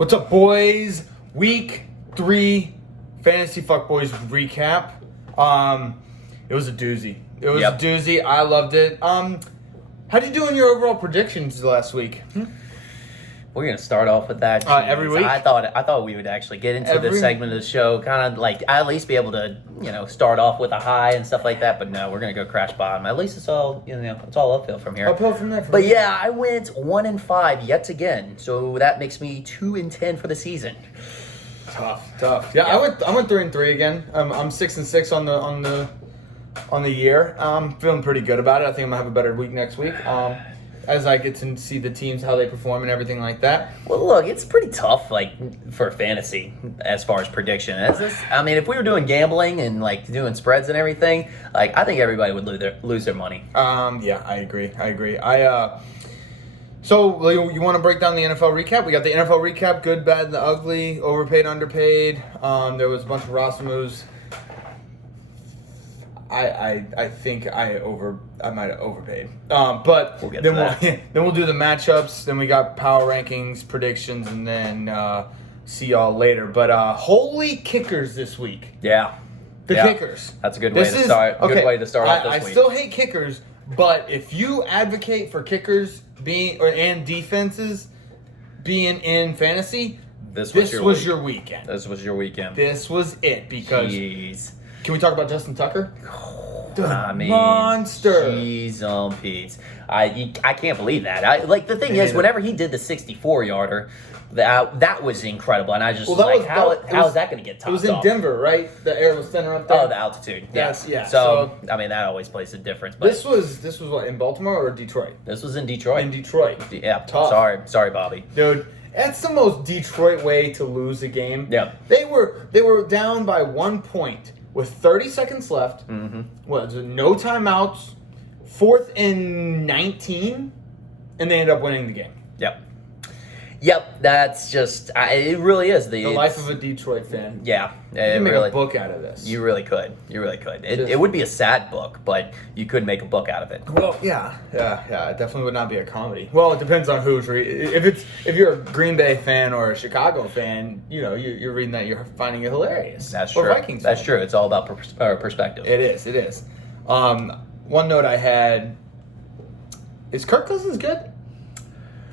What's up, boys? Week 3 Fantasy Fuckboyz recap. It was a doozy. It was a doozy. I loved it. How'd you do in your overall predictions last week? We're gonna start off with that every week. I thought we would actually get into this segment of the show, kind of like at least be able to start off with a high and stuff like that. But no, we're gonna go crash bottom. At least it's all it's all uphill from here. Uphill from there. But yeah, I went 1-5 yet again, so that makes me 2-10 for the season. Tough. Yeah, I went 3-3 again. I'm 6-6 on the year. I'm feeling pretty good about it. I think I'm gonna have a better week next week. As I get to see the teams, how they perform and everything like that. Well, look, it's pretty tough, for fantasy as far as prediction. If we were doing gambling and doing spreads and everything, I think everybody would lose their money. Yeah, I agree. So you want to break down the NFL recap? We got the NFL recap: good, bad, and the ugly, overpaid, underpaid. There was a bunch of roster moves. I think I might have overpaid. But we'll get then to that. then we'll do the matchups. Then we got power rankings, predictions, and then see y'all later. But holy kickers this week. Yeah. Kickers. That's a good way to start. Good way to start off this week. I still hate kickers, but if you advocate for kickers and defenses being in fantasy, this was your weekend. This was your weekend. This was it because. Jeez. Can we talk about Justin Tucker? Monster. Jeez, Pete. I can't believe that. The thing is, whenever he did the 64-yarder, that was incredible, and I just how is that going to get topped off? It was in Denver, right? The air was thinner up there. Oh, the altitude. Yes. Yeah. So that always plays a difference. But this was what, in Baltimore or Detroit? This was in Detroit. In Detroit. Yeah. Tough. Sorry, Bobby. Dude. That's the most Detroit way to lose a game. Yeah. They were down by 1 point with 30 seconds left. Mm-hmm. No timeouts, 4th and 19, and they ended up winning the game. Yep, that's just, it really is. The life of a Detroit fan. Yeah. You can make a book out of this. You really could. It would be a sad book, but you could make a book out of it. Well, yeah. It definitely would not be a comedy. Well, it depends on who's reading. If you're a Green Bay fan or a Chicago fan, you're reading that, you're finding it hilarious. That's or true. Vikings That's fan. true. It's all about perspective. It is. One note I had is Kirk Cousins good?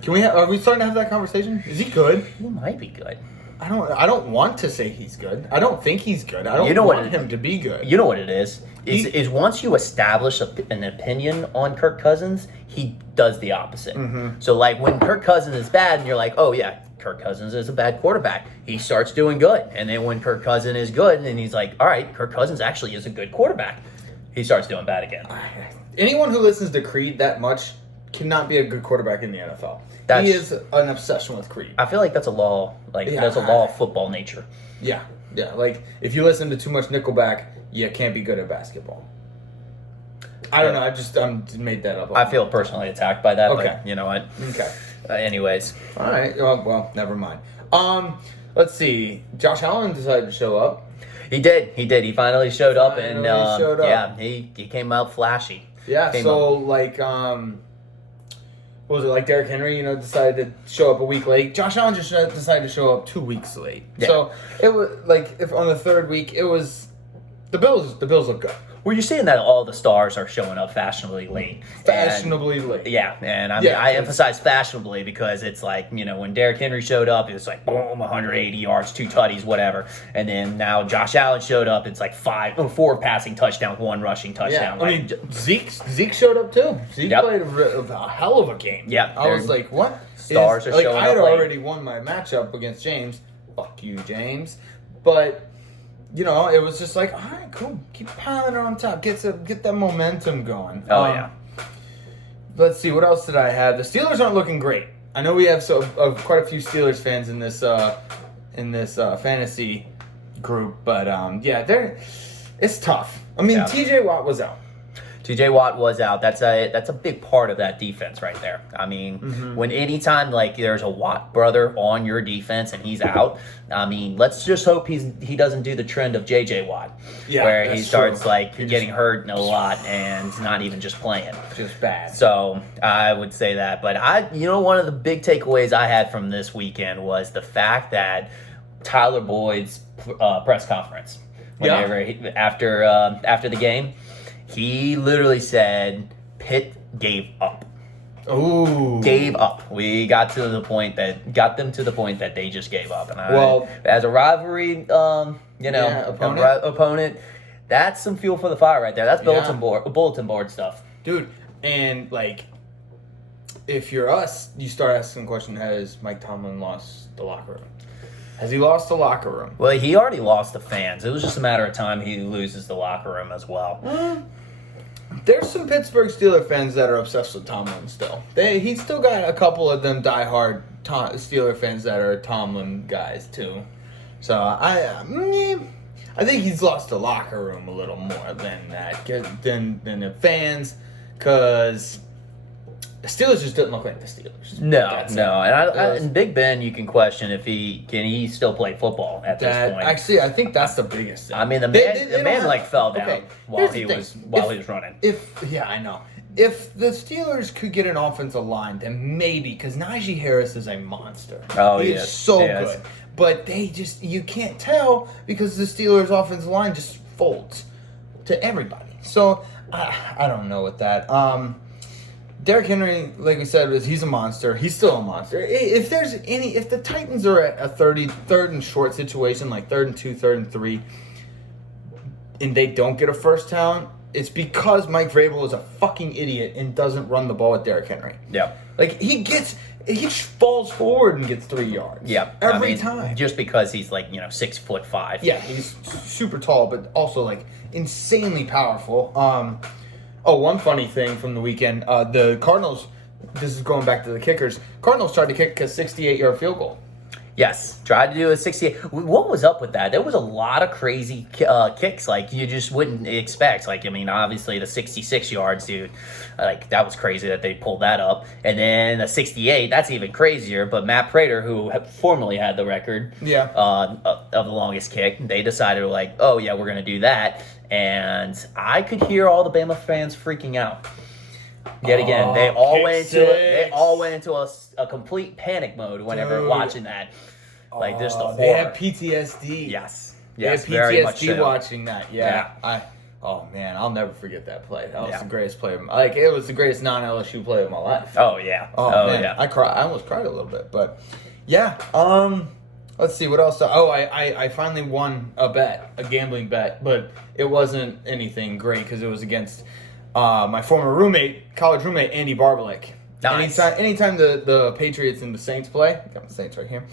Are we starting to have that conversation? Is he good? He might be good. I don't want to say he's good. I don't think he's good. I don't want him to be good. You know what it is? Is once you establish an opinion on Kirk Cousins, he does the opposite. Mm-hmm. So when Kirk Cousins is bad and you're like, oh yeah, Kirk Cousins is a bad quarterback, he starts doing good. And then when Kirk Cousins is good and he's like, all right, Kirk Cousins actually is a good quarterback, he starts doing bad again. Anyone who listens to Creed that much cannot be a good quarterback in the NFL. He is an obsession with Creed. I feel like that's a law. That's a law of football nature. Yeah. If you listen to too much Nickelback, you can't be good at basketball. I don't know. I just made that up. I feel personally attacked by that. Okay. But you know what? Okay. Anyways. All right. Well, never mind. Let's see. Josh Allen decided to show up. He did. He finally showed up, and showed up. Yeah, he came out flashy. Yeah. What was it, Derrick Henry, decided to show up a week late? Josh Allen just decided to show up 2 weeks late. Yeah. So it was if on the third week it was the Bills look good. Well, you're saying that all the stars are showing up fashionably late. Late. Yeah, and I emphasize fashionably because it's when Derrick Henry showed up, it was boom, 180 yards, 2 tutties, whatever. And then now Josh Allen showed up, it's 4 passing touchdowns, 1 rushing touchdown. Yeah, Zeke showed up too. Zeke played a hell of a game. Yeah. I was like, what? Stars are showing up I had late. already won my matchup against James. Fuck you, James. But it was just all right, cool. Keep piling it on top. Get that momentum going. Oh, yeah. Let's see. What else did I have? The Steelers aren't looking great. I know we have quite a few Steelers fans in this fantasy group, but it's tough. Yeah. TJ Watt was out. TJ Watt was out. That's a big part of that defense right there. I mean, when anytime like there's a Watt brother on your defense and he's out, I mean, let's just hope he doesn't do the trend of JJ Watt, where he starts getting hurt a lot and not even just playing. Just bad. So I would say that. But one of the big takeaways I had from this weekend was the fact that Tyler Boyd's press conference, after the game, he literally said Pitt gave up. Ooh. Gave up. We got them to the point that they just gave up. And as a rivalry, opponent, that's some fuel for the fire right there. That's bulletin board stuff, dude. And if you're us, you start asking the question: has Mike Tomlin lost the locker room? Has he lost the locker room? Well, he already lost the fans. It was just a matter of time he loses the locker room as well. There's some Pittsburgh Steelers fans that are obsessed with Tomlin still. He's still got a couple of them diehard Steelers fans that are Tomlin guys too. So I think he's lost the locker room a little more than the fans, because the Steelers just didn't look like the Steelers. No. And Big Ben, you can question if he still play football at this point. Actually, I think that's the biggest thing. I mean, the man fell down while he was running. I know. If the Steelers could get an offensive line, then maybe, because Najee Harris is a monster. Oh, he is so good. But you can't tell because the Steelers' offensive line just folds to everybody. So I don't know with that. Derrick Henry, like we said, he's a monster. He's still a monster. If the Titans are at a third and short situation, like 3rd and 2, 3rd and 3, and they don't get a first down, it's because Mike Vrabel is a fucking idiot and doesn't run the ball with Derrick Henry. Yeah. He falls forward and gets 3 yards. Yeah. Every time. Just because he's 6'5". Yeah, he's super tall, but also insanely powerful. One funny thing from the weekend, the Cardinals, this is going back to the kickers, Cardinals tried to kick a 68-yard field goal. Yes, tried to do a 68. What was up with that? There was a lot of crazy kicks, you just wouldn't expect. Obviously the 66 yards, dude, that was crazy that they pulled that up. And then a 68, that's even crazier. But Matt Prater, who formerly had the record of the longest kick, they decided we're going to do that. And I could hear all the Bama fans freaking out. Yet again, they all went into a complete panic mode whenever watching that. Just the horror. They have PTSD. Yes, they have very much PTSD so. watching that. Yeah. I'll never forget that play. That was the greatest play. It was the greatest non-LSU play of my life. Oh yeah. Yeah. I almost cried a little bit, but yeah. Let's see what else. I finally won a gambling bet, but it wasn't anything great because it was against my former college roommate, Andy Barbalik. Nice. Anytime the Patriots and the Saints play, I got the Saints right here.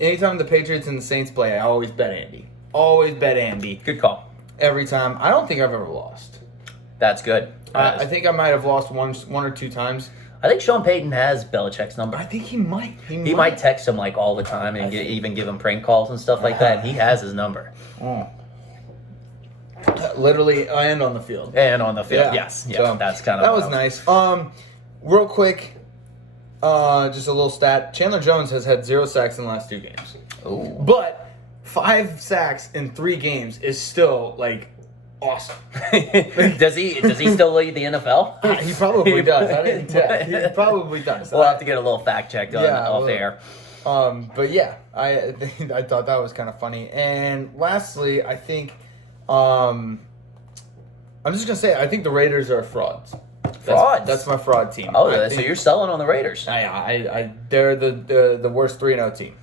Anytime the Patriots and the Saints play, I always bet Andy. Always bet Andy. Good call. Every time. I don't think I've ever lost. That's good. I think I might have lost one or two times. I think Sean Payton has Belichick's number. I think he might. He might text him all the time and even give him prank calls and stuff like that. He has his number. Literally, and on the field. Yes. Yeah, so, that's kind of that was nice. Real quick, just a little stat. Chandler Jones has had 0 sacks in the last 2 games. Ooh. But 5 sacks in 3 games is still awesome. Does he still lead the NFL? He probably does. I didn't check. He probably does. We'll have to get a little fact check done off air. But yeah, I thought that was kind of funny. And lastly, I think I'm just gonna say I think the Raiders are frauds. Frauds. That's my fraud team. Oh, so you're selling on the Raiders? They're the worst 3-0 team.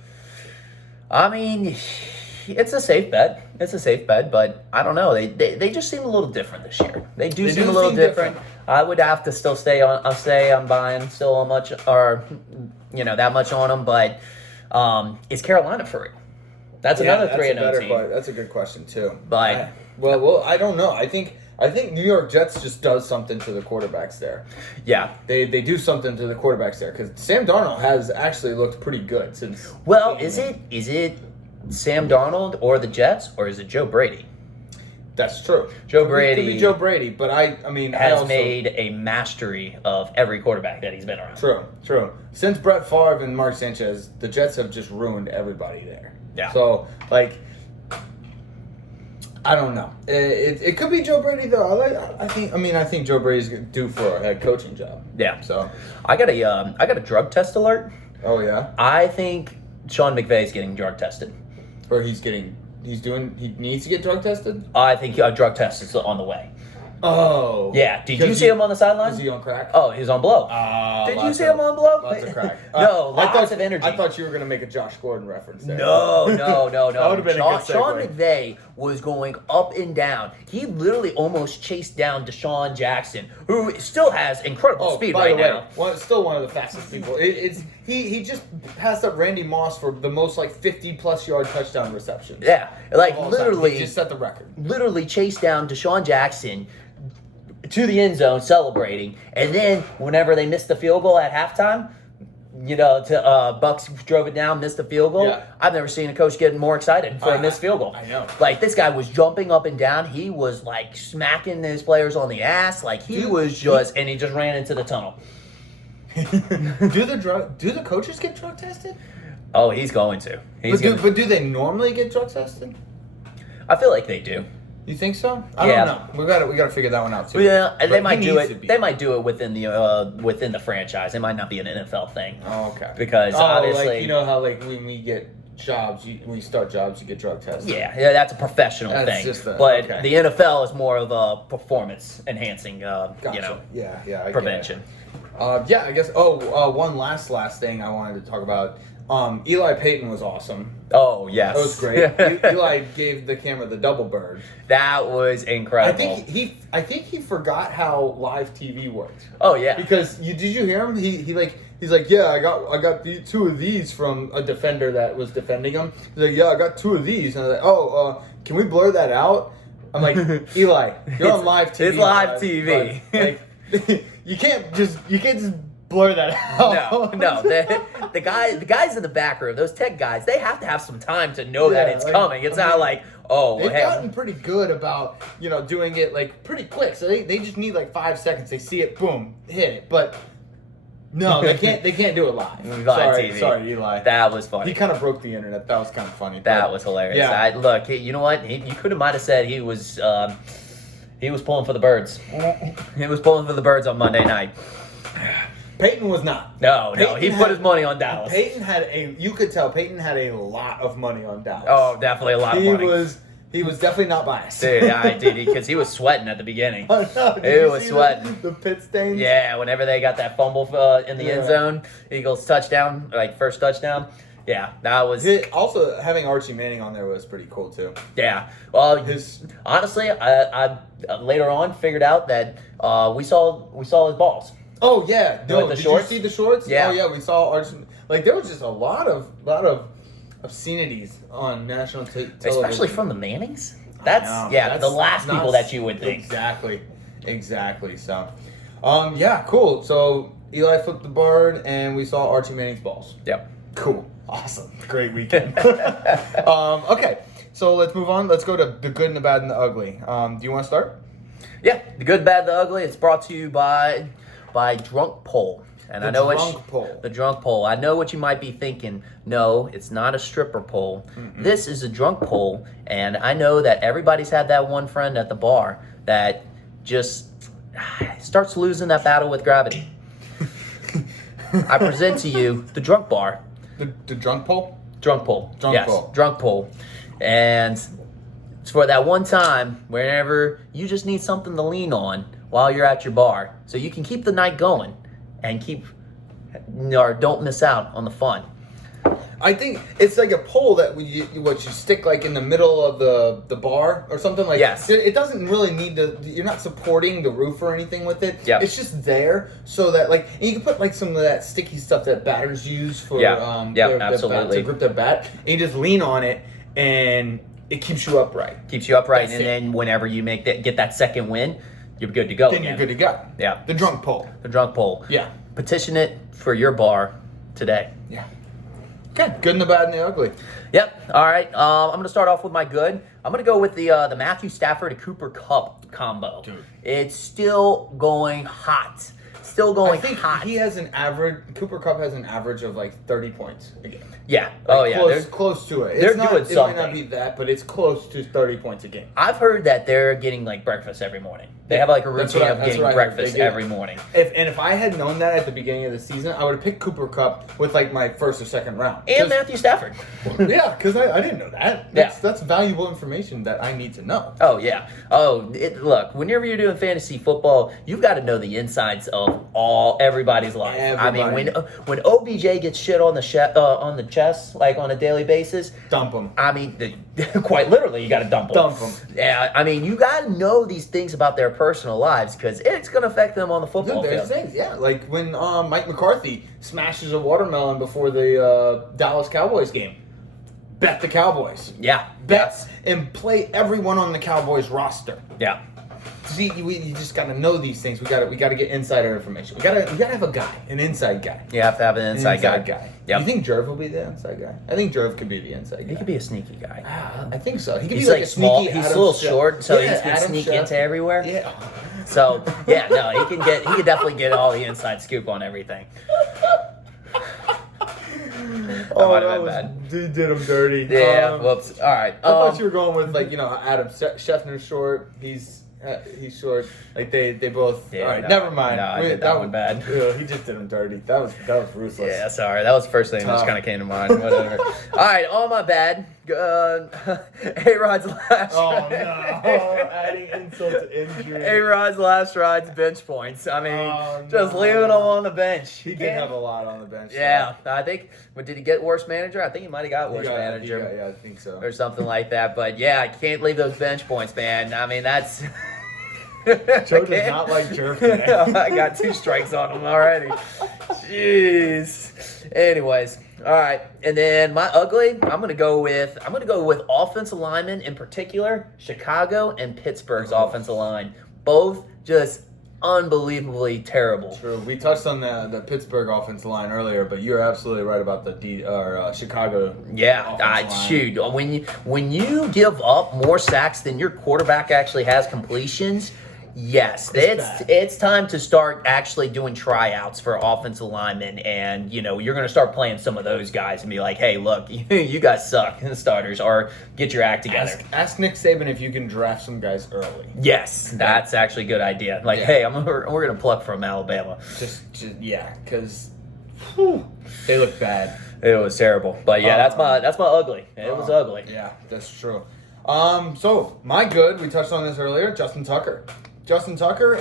I mean, it's a safe bet. But I don't know. They just seem a little different this year. They do seem a little different. I would have to still stay on. I'll say I'm buying still on much or that much on them. But is Carolina for real? That's another 3-0 team. That's a good question too. But well, I don't know. I think New York Jets just does something to the quarterbacks there. Yeah, they do something to the quarterbacks there because Sam Darnold has actually looked pretty good since. Well, is it Sam Darnold or the Jets or is it Joe Brady? That's true. Joe Could Brady be Joe Brady, but I mean, has made a mastery of every quarterback that he's been around. True. Since Brett Favre and Mark Sanchez, the Jets have just ruined everybody there. Yeah. So, like, I don't know. It could be Joe Brady though. I think Joe Brady's due for a head coaching job. Yeah. So, I got a drug test alert. oh yeah. I think Sean McVay's getting drug tested. Or he needs to get drug tested. I think a drug test is on the way. Oh. Yeah. Did you see him on the sidelines? Was he on crack? Oh, he's on blow. Did you see him on blow? Lots of crack. No, lots of energy. I thought you were going to make a Josh Gordon reference there. No. That would have been a good Sean segue. McVay was going up and down. He literally almost chased down Deshaun Jackson, who still has incredible speed by right the way, now. Still one of the fastest people. He just passed up Randy Moss for the most 50+ yard touchdown receptions. Yeah, like Of all time. literally, He just set the record. literally chased down Deshaun Jackson to the end zone celebrating, and then whenever they missed the field goal at halftime, Bucks drove it down, missed the field goal. Yeah. I've never seen a coach get more excited for a missed field goal. I know. Like, this guy was jumping up and down. He was like smacking his players on the ass. Like, and he just ran into the tunnel. Do the coaches get drug tested? Oh, he's going to. But do they normally get drug tested? I feel like they do. You think so? I Yeah. don't know. We gotta figure that one out too. Yeah, and they But might he do needs to it. be. They might do it within the franchise. It might not be an NFL thing. Oh, okay. Because obviously, like, you know how when we get jobs, when you start jobs, you get drug tested. Yeah, that's a professional That's thing. just but okay. the NFL is more of a performance enhancing, Gotcha. Yeah, I get it. prevention. Yeah, I guess. One last thing I wanted to talk about. Eli Payton was awesome. Oh yes, That was great. Eli gave the camera the double bird. That was incredible. I think he forgot how live TV worked. Oh yeah, Because did you hear him? He's like, yeah, I got two of these from a defender that was defending him. He's like, yeah, I got two of these. And I was like, oh, can we blur that out? I'm like, Eli, you're on live TV. It's live TV. But, like, you can't just blur that out. No. The guys in the back room, those tech guys, they have to have some time to know that it's coming. It's not like, they've gotten pretty good about doing it pretty quick. So they just need 5 seconds. They see it, boom, hit it. But no, they can't do it live. Live TV. Sorry, Eli. That was funny. He kind of broke the internet. That was kind of funny. That was hilarious. Yeah. Look, you know what? You might have said he was pulling for the birds. He was pulling for the birds on Monday night. Peyton was not. No, he put his money on Dallas. You could tell Peyton had a lot of money on Dallas. Oh, definitely a lot of money. He was definitely not biased. Dude, I did, because he was sweating at the beginning. Oh, no. He Did you was see sweating. The pit stains? Yeah, whenever they got that fumble in the end zone, Eagles touchdown, first touchdown. Yeah, that was. Also, having Archie Manning on there was pretty cool too. Yeah. Well, honestly, I later on figured out that we saw his balls. Oh yeah, no, the did shorts? you see the shorts? Yeah. Oh yeah, we saw Archie. There was just a lot of obscenities on national television, Especially from the Mannings. That's the last not- people that you would think. Exactly. So, yeah, cool. So Eli flipped the bird, and we saw Archie Manning's balls. Yep. Cool. Awesome. Great weekend. Okay, so let's move on. Let's go to the good and the bad and the ugly. Do you want to start? Yeah, the good, bad, the ugly. It's brought to you by Drunk Pole. And I know the drunk pole. I know what you might be thinking. No, it's not a stripper pole. Mm-mm. This is a drunk pole, and I know that everybody's had that one friend at the bar that just starts losing that battle with gravity. I present to you the drunk bar. The drunk pole? Drunk pole. Drunk pole. Drunk pole. And it's for that one time whenever you just need something to lean on while you're at your bar, so you can keep the night going and don't miss out on the fun. I think it's like a pole that you stick in the middle of the bar or something like. Yes. It doesn't really need to. You're not supporting the roof or anything with it. Yep. It's just there so that and you can put some of that sticky stuff that batters use for absolutely. to grip their bat. And you just lean on it and it keeps you upright. Then whenever you get that second win, you're good to go. Then you're good to go. Yeah. The drunk pole. The drunk pole. Yeah. Petition it for your bar today. Yeah. Okay, good and the bad and the ugly. Yep. All right. I'm going to start off with my good. I'm going to go with the Matthew Stafford to Cooper Kupp combo. Dude. It's still going hot. Still going I think hot. he has an average. Cooper Kupp has an average of like 30 points a game. Yeah. Oh, Like, yeah. Close to it. they're It's not, doing it might not something. be that, but it's close to 30 points a game. I've heard that they're getting like breakfast every morning. They have like a That's routine what I- of that's getting what I heard. breakfast They do. every morning. If I had known that at the beginning of the season, I would have picked Cooper Kupp with like my first or second round. And Matthew Stafford. Yeah, because I didn't know that. That's valuable information that I need to know. Oh, yeah. Oh, look, whenever you're doing fantasy football, you've got to know the insides of everybody's life. I mean, when OBJ gets shit on the chest, like on a daily basis, Dump him. I mean, quite literally, you got to dump them. Dump 'em. Yeah, I mean, you got to know these things about their personal lives because it's going to affect them on the football Dude, there's field. things, yeah. Like when Mike McCarthy smashes a watermelon before the Dallas Cowboys game. Bet the Cowboys. Yeah. Bets and play everyone on the Cowboys roster. Yeah. See, you just gotta know these things. We gotta get insider information. We gotta have a guy, an inside guy. You have to have an inside guy. Yep. You think Jerv will be the inside guy? I think Jerv could be the inside guy. He could be a sneaky guy. I think so. He could He's be like like a small. sneaky He's Adam a little Schefter. short, so Yeah, he can Adam sneak Schefter. into everywhere. Yeah. So yeah, no, he could definitely get all the inside scoop on everything. Oh, might have been You did him dirty. Yeah. Whoops. All right. I thought you were going with like Adam Scheffner's short. He's short. Like they both. Yeah, all right, no, never mind. no, I did that one bad. Yeah, he just did him dirty. That was ruthless. Yeah, sorry. That was the first thing that just Tough. kind of came to mind. Whatever. All right, all my bad. A-Rod's last Oh ride. no! Adding insult to injury. A-Rod's last ride's bench points. I mean, Oh, just no. leaving him on the bench. He did have a lot on the bench. Yeah, I think. But did he get worst manager? I think he might have got worst manager. Yeah, I think so. Or something like that. But yeah, I can't leave those bench points, man. I mean, that's. Joe does not like Jerv today. I got 2 strikes on him already. Jeez. Anyways, all right. And then my ugly, I'm gonna go with offensive linemen, in particular, Chicago and Pittsburgh's offensive line. Both just unbelievably terrible. True. We touched on the Pittsburgh offensive line earlier, but you're absolutely right about the Chicago. Yeah, offensive line. shoot. When you give up more sacks than your quarterback actually has completions, yes, it's time to start actually doing tryouts for offensive linemen, and you're going to start playing some of those guys and be like, hey, look, you guys suck, starters, or get your act together. Ask Nick Saban if you can draft some guys early. Yes, that's actually a good idea. Like, Yeah. hey, we're going to pluck from Alabama. Just yeah, because they look bad. It was terrible, but yeah, that's my ugly. It was ugly. Yeah, that's true. So my good, we touched on this earlier, Justin Tucker,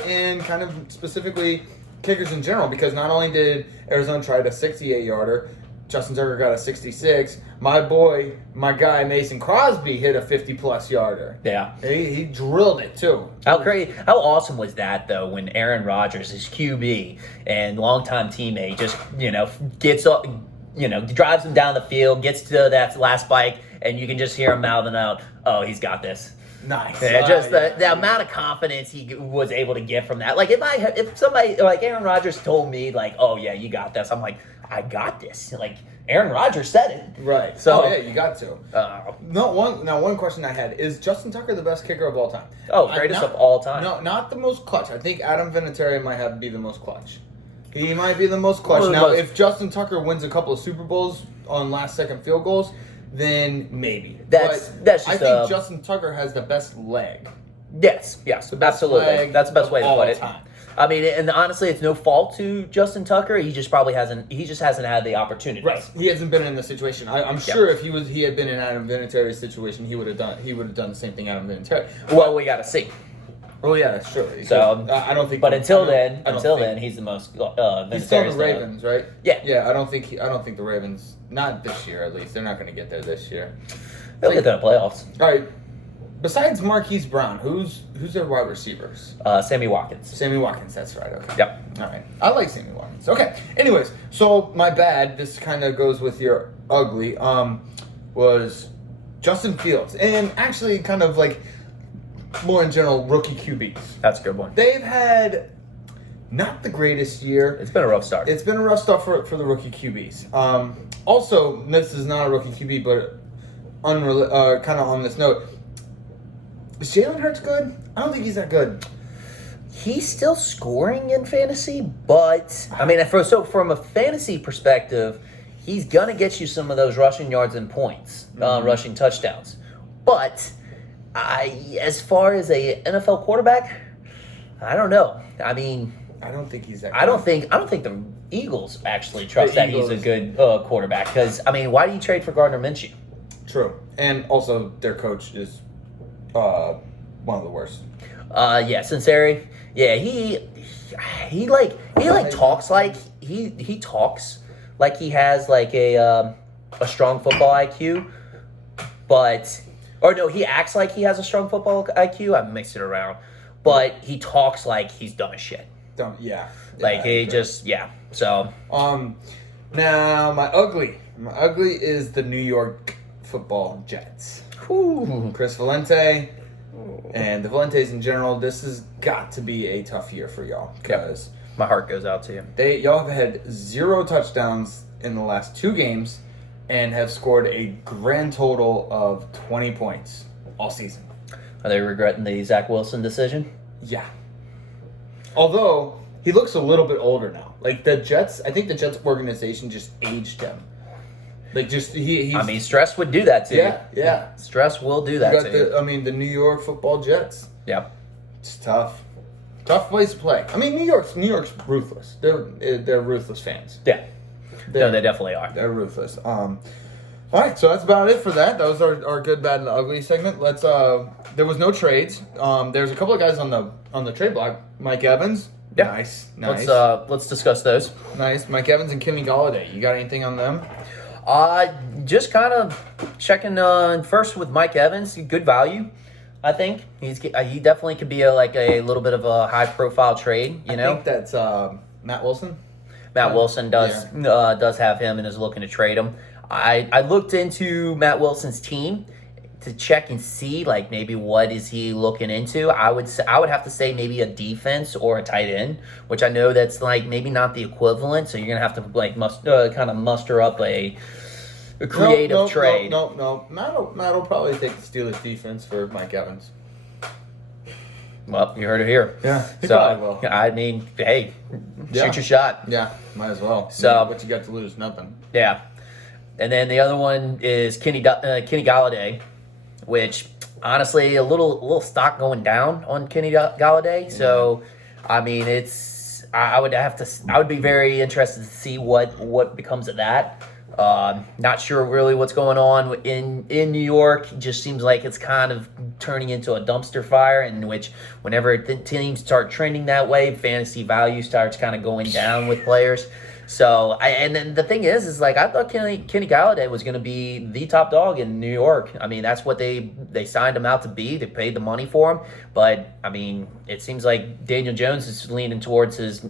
and kind of specifically kickers in general, because not only did Arizona try a 68-yarder, Justin Tucker got a 66. My guy Mason Crosby hit a 50-plus yarder. Yeah. He drilled it too. How awesome was that though when Aaron Rodgers, his QB and longtime teammate, just gets up, drives him down the field, gets to that last spike, and you can just hear him mouthing out, "Oh, he's got this." Nice. Yeah, just the amount of confidence he was able to get from that. Like if somebody like Aaron Rodgers told me like, "Oh yeah, you got this," I'm like, "I got this." Like Aaron Rodgers said it. Right. So yeah, you got to. One question I had is Justin Tucker the best kicker of all time? Greatest of all time. No, not the most clutch. I think Adam Vinatieri might be the most clutch. He might be the most clutch. Well, Now, most- if Justin Tucker wins a couple of Super Bowls on last-second field goals, then maybe. That's But just I think Justin Tucker has the best leg. Yes, best absolutely. leg That's the best way to of put all it. time. I mean, and honestly, it's no fault to Justin Tucker. He just hasn't had the opportunity. Right. He hasn't been in the situation. I'm sure if he had been in Adam Vinatieri's situation, he would have done the same thing Adam Vinatieri. Well, we got to see. Oh yeah, that's true. So I don't think. But until I don't think- then, he's the most. He's still in the Ravens, right? Yeah. Yeah, I don't think the Ravens. Not this year, at least. They're not going to get there this year. They'll get to the playoffs. All right. Besides Marquise Brown, who's their wide receivers? Sammy Watkins. Sammy Watkins. That's right. Okay. Yep. All right. I like Sammy Watkins. Okay. Anyways, so my bad. This kind of goes with your ugly. Was Justin Fields, and actually kind of like more in general rookie QBs. That's a good one. They've had not the greatest year. It's been a rough start. It's been a rough start for the rookie QBs. Also, this is not a rookie QB, but kind of on this note, is Jalen Hurts good? I don't think he's that good. He's still scoring in fantasy, but I mean, from a fantasy perspective, he's gonna get you some of those rushing yards and points, rushing touchdowns. But as far as a NFL quarterback, I don't know. I mean, I don't think he's that good. I don't think the Eagles actually trust that he's a good quarterback. Because I mean, why do you trade for Gardner Minshew? True, and also their coach is one of the worst. Sinceri. Yeah, he talks like he talks like he has like a strong football IQ, he acts like he has a strong football IQ. I mixed it around, but he talks like he's dumb as shit. Dumb, yeah. Like So now my ugly is the New York Football Jets. Ooh. Chris Valente. And the Valentes in general, this has got to be a tough year for y'all because my heart goes out to you. Y'all have had 0 touchdowns in the last 2 games and have scored a grand total of 20 points all season. Are they regretting the Zach Wilson decision? Yeah. Although he looks a little bit older now. Like I think the Jets organization just aged him. Like stress would do that to you. Yeah. Stress will do that to you. The New York Football Jets. Yep. It's tough. Tough place to play. I mean, New York's ruthless. They're ruthless fans. Yeah. No, they definitely are. They're ruthless. All right, so that's about it for that. That was our good, bad, and ugly segment. Let's. There was no trades. There's a couple of guys on the trade block. Mike Evans. Yeah. Nice. Let's discuss those. Nice. Mike Evans and Kenny Golladay. You got anything on them? Just kind of checking first with Mike Evans. Good value, I think. He definitely could be a little bit of a high profile trade. I think that's Matt Wilson. Matt Wilson does have him and is looking to trade him. I looked into Matt Wilson's team to check and see maybe what is he looking into. I would have to say maybe a defense or a tight end, which I know that's maybe not the equivalent. So you're gonna have to muster up a creative trade. No. Matt will probably take the Steelers defense for Mike Evans. Well, you heard it here. Yeah, he so probably will. I mean, hey, shoot your shot. Yeah, might as well. So what you got to lose? Nothing. Yeah, and then the other one is Kenny Golladay, which honestly a little stock going down on Kenny Golladay. Yeah. So I mean, I would be very interested to see what becomes of that. Not sure really what's going on in New York. It just seems like it's kind of turning into a dumpster fire, in which whenever teams start trending that way, fantasy value starts kind of going down with players. So, and then the thing is I thought Kenny Golladay was going to be the top dog in New York. I mean, that's what they signed him out to be. They paid the money for him. But, I mean, it seems like Daniel Jones is leaning towards his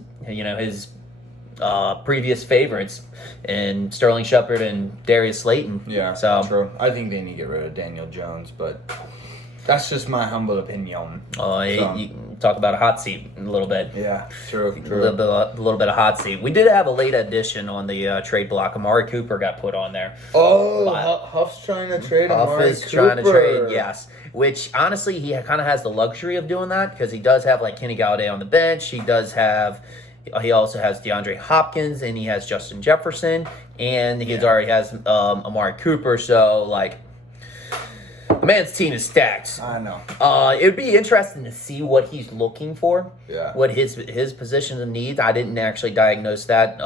previous favorites in Sterling Shepard and Darius Slayton. Yeah, so true. I think they need to get rid of Daniel Jones, but that's just my humble opinion. You talk about a hot seat in a little bit. Yeah, true. A little bit of hot seat. We did have a late addition on the trade block. Amari Cooper got put on there. Oh, Huff's trying to trade Amari Cooper. Huff is trying to trade, yes. Which, honestly, he kind of has the luxury of doing that because he does have, Kenny Golladay on the bench. He also has DeAndre Hopkins, and he has Justin Jefferson, and he already has Amari Cooper. So, the man's team is stacked. I know. It would be interesting to see what he's looking for. Yeah. What his positions of need. I didn't actually diagnose that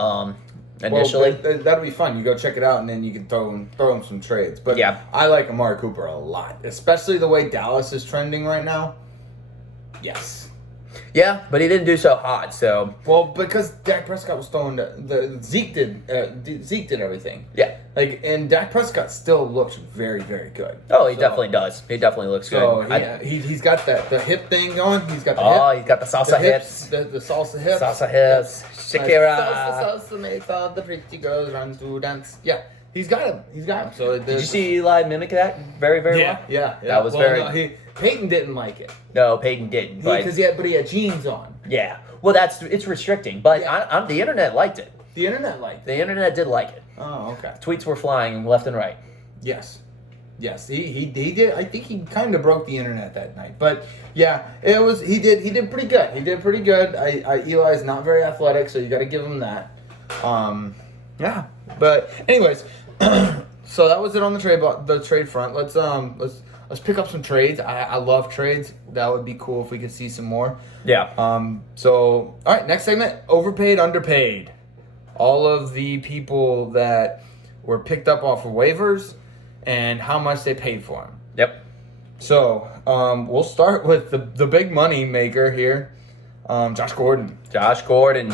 initially. Well, that'll be fun. You go check it out, and then you can throw him some trades. But yeah. I like Amari Cooper a lot, especially the way Dallas is trending right now. Yes. Yeah, but he didn't do so hot. So because Dak Prescott was throwing Zeke did everything. Yeah, and Dak Prescott still looks very, very good. Oh, he definitely does. He definitely looks good. He's got the hip thing going. He's got he's got the salsa hips. The salsa hips. Salsa hips. Shakira. Salsa makes all the pretty girls run to dance. Yeah. He's got him. He's got him. So Did you see Eli mimic that very, very well? Yeah. That was very. No, Peyton didn't like it. No, Peyton didn't. Because he had jeans on. Yeah. Well, it's restricting, but the internet liked it. The internet liked it. The internet did like it. Oh, okay. Tweets were flying left and right. Yes. He did. I think he kind of broke the internet that night, but yeah, he did pretty good. He did pretty good. Eli's not very athletic, so you got to give him that. Yeah. But anyways, so that was it on the trade front. Let's pick up some trades. I love trades. That would be cool if we could see some more. Yeah. So all right, next segment: overpaid, underpaid. All of the people that were picked up off of waivers and how much they paid for them. Yep. So we'll start with the big money maker here, Josh Gordon. Josh Gordon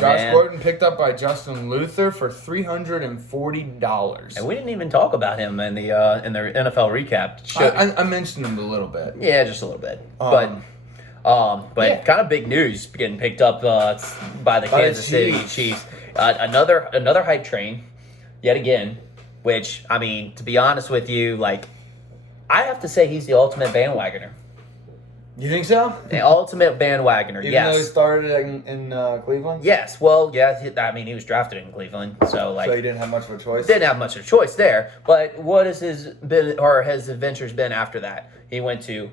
Picked up by Justin Luther for $340. And we didn't even talk about him in the NFL recap. I mentioned him a little bit. Yeah, just a little bit. But kind of big news getting picked up by the Kansas City Chiefs. Another hype train, yet again. Which, I mean, to be honest with you, like, I have to say he's the ultimate bandwagoner. You think so? The ultimate bandwagoner, Even yes. though he started in Cleveland? Yes, well, yeah, I mean, he was drafted in Cleveland, so, like... So he didn't have much of a choice? Didn't have much of a choice there, but what has his adventures been after that? He went to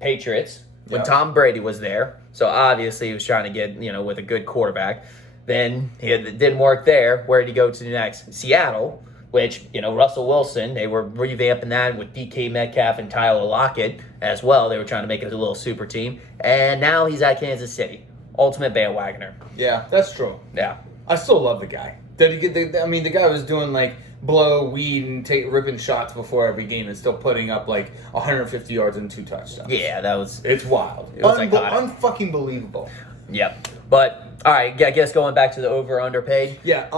Patriots when Tom Brady was there, so obviously he was trying to get, with a good quarterback. Then it didn't work there. Where did he go to next? Seattle. Which, Russell Wilson, they were revamping that with DK Metcalf and Tyler Lockett as well. They were trying to make it a little super team. And now he's at Kansas City. Ultimate bandwagoner. Yeah, that's true. Yeah. I still love the guy. The guy was doing, blow, weed, and ripping shots before every game and still putting up, 150 yards and 2 touchdowns. Yeah, that was... It's wild. It was unfucking believable. Yep. But, all right, I guess going back to the over-underpaid. Yeah,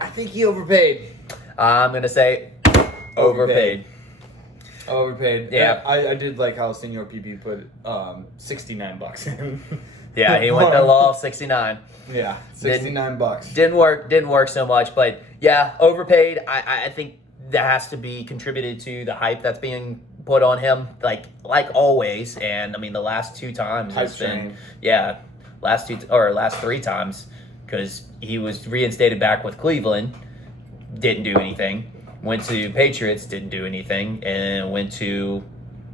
I think he overpaid. I'm going to say overpaid. Overpaid. Yeah. I did like how Senior PP put $69 in. Yeah, he went the law of 69. Yeah, $69. Didn't work so much, but yeah, overpaid. I think that has to be contributed to the hype that's being put on him, like always. And I mean, the last 2 times Hype it's been, train. yeah, last 3 times, because he was reinstated back with Cleveland, didn't do anything. Went to Patriots, didn't do anything, and went to